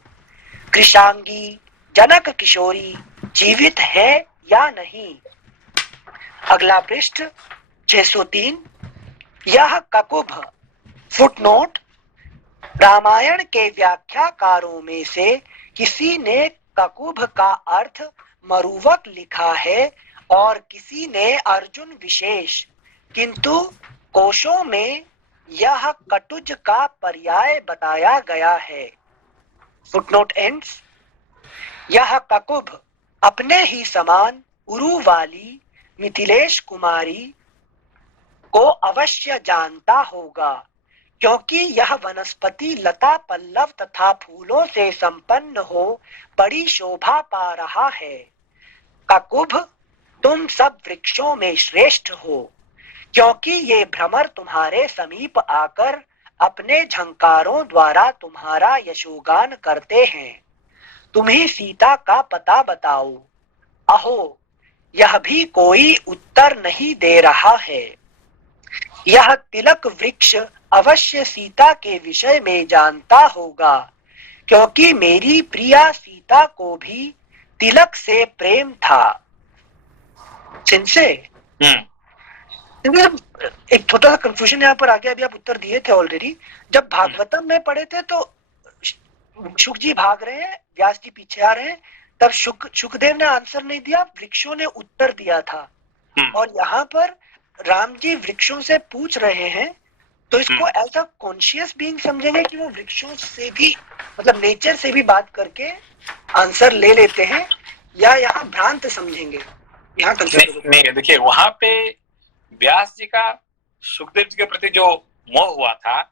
कृशांगी, जनक किशोरी जीवित है या नहीं? अगला पृष्ठ 603। यह ककुभ फुटनोट, रामायण के व्याख्याकारों में से किसी ने ककुभ का अर्थ मरुवक लिखा है और किसी ने अर्जुन विशेष, किंतु कोशों में यह कटुज का पर्याय बताया गया है। Footnote ends. यह ककुभ अपने ही समान उरु वाली मिथिलेश कुमारी को अवश्य जानता होगा, क्योंकि यह वनस्पति लता पल्लव तथा फूलों से संपन्न हो बड़ी शोभा पा रहा है। ककुभ, तुम सब वृक्षों में श्रेष्ठ हो, क्योंकि ये भ्रमर तुम्हारे समीप आकर अपने झंकारों द्वारा तुम्हारा यशोगान करते हैं। तुम ही सीता का पता बताओ। अहो, यह भी कोई उत्तर नहीं दे रहा है। यह तिलक वृक्ष अवश्य सीता के विषय में जानता होगा, क्योंकि मेरी प्रिया सीता को भी तिलक से प्रेम था। सिंसे एक छोटा सा कंफ्यूजन यहाँ पर आ गया। अभी आप उत्तर दिए थे ऑलरेडी, जब भागवतम में पढ़े थे तो शुक जी भाग रहे हैं, व्यास जी पीछे आ रहे हैं, तब शुकदेव ने आंसर नहीं दिया, वृक्षों ने उत्तर दिया था। और यहाँ पर राम जी वृक्षों से पूछ रहे हैं, तो इसको एज अ कॉन्शियस बीइंग समझेंगे कि वो वृक्षों से भी, मतलब नेचर से भी बात करके आंसर ले लेते हैं, या यहाँ भ्रांत समझेंगे? यहाँ नहीं, देखिए वहां पे व्यास जी का सुखदेव जी के प्रति जो मोह हुआ था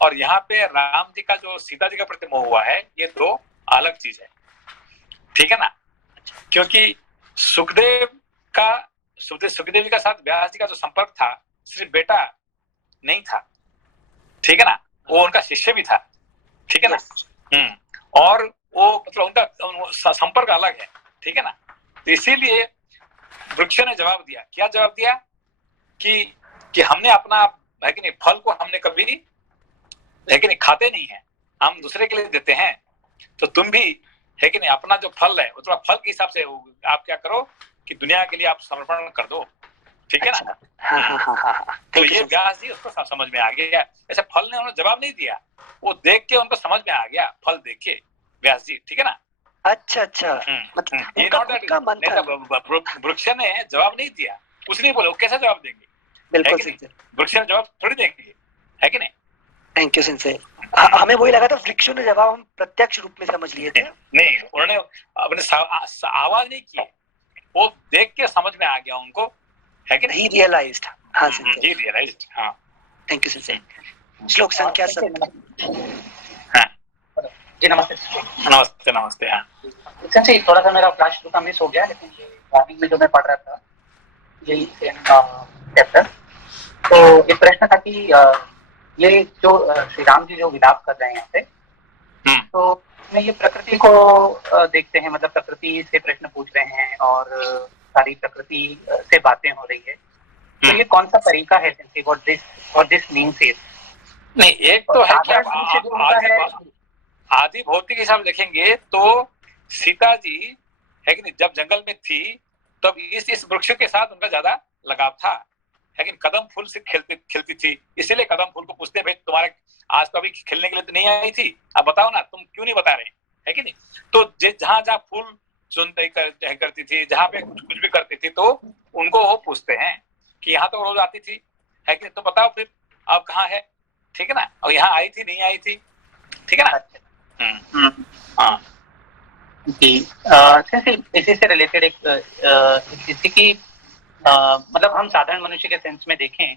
और यहाँ पे राम जी का जो सीता जी के प्रति मोह हुआ है, ये दो अलग चीज है, ठीक है ना? क्योंकि सुखदेव जी का साथ व्यास जी का जो संपर्क था सिर्फ बेटा नहीं था, ठीक है ना? वो उनका शिष्य भी था, ठीक है ना? और वो मतलब उनका संपर्क अलग है, ठीक है ना? तो इसीलिए वृक्ष ने जवाब दिया, क्या जवाब दिया कि हमने अपना, है कि नहीं, फल को हमने कभी, है कि नहीं, खाते नहीं है, हम दूसरे के लिए देते हैं। तो तुम भी, है कि नहीं, अपना जो फल है वो थोड़ा फल के हिसाब से आप क्या करो कि दुनिया के लिए आप समर्पण कर दो, ठीक है ना? तो ये व्यास जी उसको समझ में आ गया। ऐसे फल ने उन्होंने जवाब नहीं दिया, वो देख के उनको समझ में आ गया, फल देख के व्यास जी, ठीक है ना? अच्छा वृक्ष ने जवाब नहीं दिया, कुछ नहीं बोले, वो कैसे जवाब देंगे? बिल्कुल वृक्ष ने जवाब थोड़ी देंगे, है कि नहीं? थैंक यू सिंसे। हमें वही लगा था वृक्षों ने जवाब हम प्रत्यक्ष रूप में समझ लिए थे। नहीं, उन्होंने अपने आवाज नहीं की, वो देख के समझ में आ गया उनको, है कि नहीं? रियलाइज्ड। हाँ जी, रियलाइज्ड। हाँ, थैंक यू सिंसे। श्लोक संख्या 7। जी नमस्ते। नमस्ते। हाँ सच्ची थोड़ा सा मेरा फ्लैश का मिस हो गया, लेकिन ये मॉर्निंग में जो मैं पढ़ रहा था यही सेम चैप्टर, तो एक प्रश्न था कि ये जो श्री राम जी जो विलाप कर रहे हैं यहाँ पे, तो इसमें ये प्रकृति को देखते हैं, मतलब प्रकृति से प्रश्न पूछ रहे हैं और सारी प्रकृति से बातें हो रही है, तो ये कौन सा तरीका है sensei, what this means is? नहीं, एक तो है कि है आदि भौतिक हिसाब से देखेंगे तो सीता जी है कि नहीं, जब जंगल में थी तब इस वृक्ष के साथ उनका ज्यादा लगाव था, लेकिन कदम फूल से खेलती थी, इसीलिए कदम फूल को पूछते भाई तुम्हारे आज तो अभी खेलने के लिए तो नहीं आई थी, अब बताओ ना तुम क्यों नहीं बता रहे, है कि नहीं। तो जहां जहां फूल सुनते करती थी, जहां पे कुछ भी करती थी, तो उनको वो पूछते हैं कि यहाँ तो रोज आती थी, है कि नहीं, तो बताओ फिर अब कहाँ है, ठीक है ना, और यहाँ आई थी नहीं आई थी, ठीक है ना। हाँ जी, इसी से रिलेटेड एक किसी की मतलब हम साधारण मनुष्य के सेंस में देखें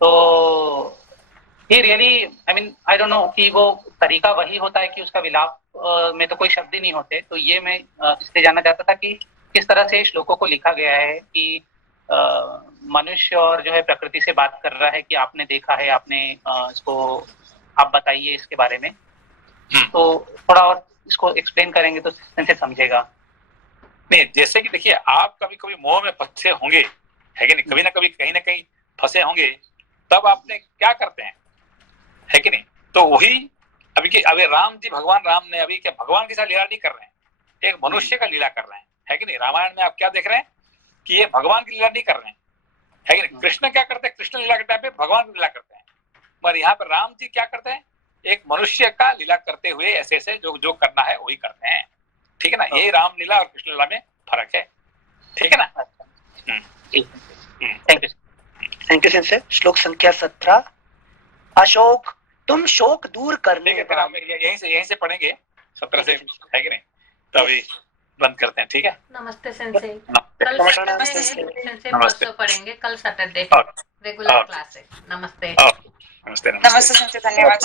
तो ये really I mean I don't know कि वो तरीका वही होता है कि उसका विलाप में तो कोई शब्द ही नहीं होते, तो ये मैं इसलिए जानना चाहता था कि किस तरह से श्लोकों को लिखा गया है कि मनुष्य और जो है प्रकृति से बात कर रहा है कि आपने देखा है, आपने इसको आप बताइए इसके बारे में, तो थोड़ा और इसको एक्सप्लेन करेंगे तो सेंसे समझेगा। नहीं, जैसे कि देखिए आप कभी कभी मोह में फंसे होंगे, है कि नहीं, कभी ना कभी कहीं ना कहीं फंसे होंगे, तब आपने क्या करते हैं, है कि नहीं। तो वही अभी राम जी, भगवान राम ने अभी क्या भगवान के साथ लीला नहीं कर रहे हैं, एक मनुष्य का लीला कर रहे हैं, है कि नहीं। रामायण में आप क्या देख रहे हैं कि ये भगवान की लीला नहीं कर रहे हैं, है कि नहीं। कृष्ण क्या करते हैं, कृष्ण लीला के टाइम पे भगवान की लीला करते हैं, पर यहाँ पर राम जी क्या करते हैं, एक मनुष्य का लीला करते हुए ऐसे ऐसे जो करना है वही करते हैं, ठीक है ना। यही रामलीला और कृष्ण लीला में फर्क है, ठीक है ना। Thank you sensei. श्लोक संख्या 17। अशोक, तुम शोक दूर करने फिर हम यहीं से पढ़ेंगे 17 से, है कि नहीं। तो अभी बंद करते हैं, ठीक है। नमस्ते सेंसे। कल नमस्ते सेंसे परसों पढ़ेंगे, कल सैटरडे रेगुलर क्लास है। नमस्ते नमस्ते नमस्ते सेंसे, धन्यवाद।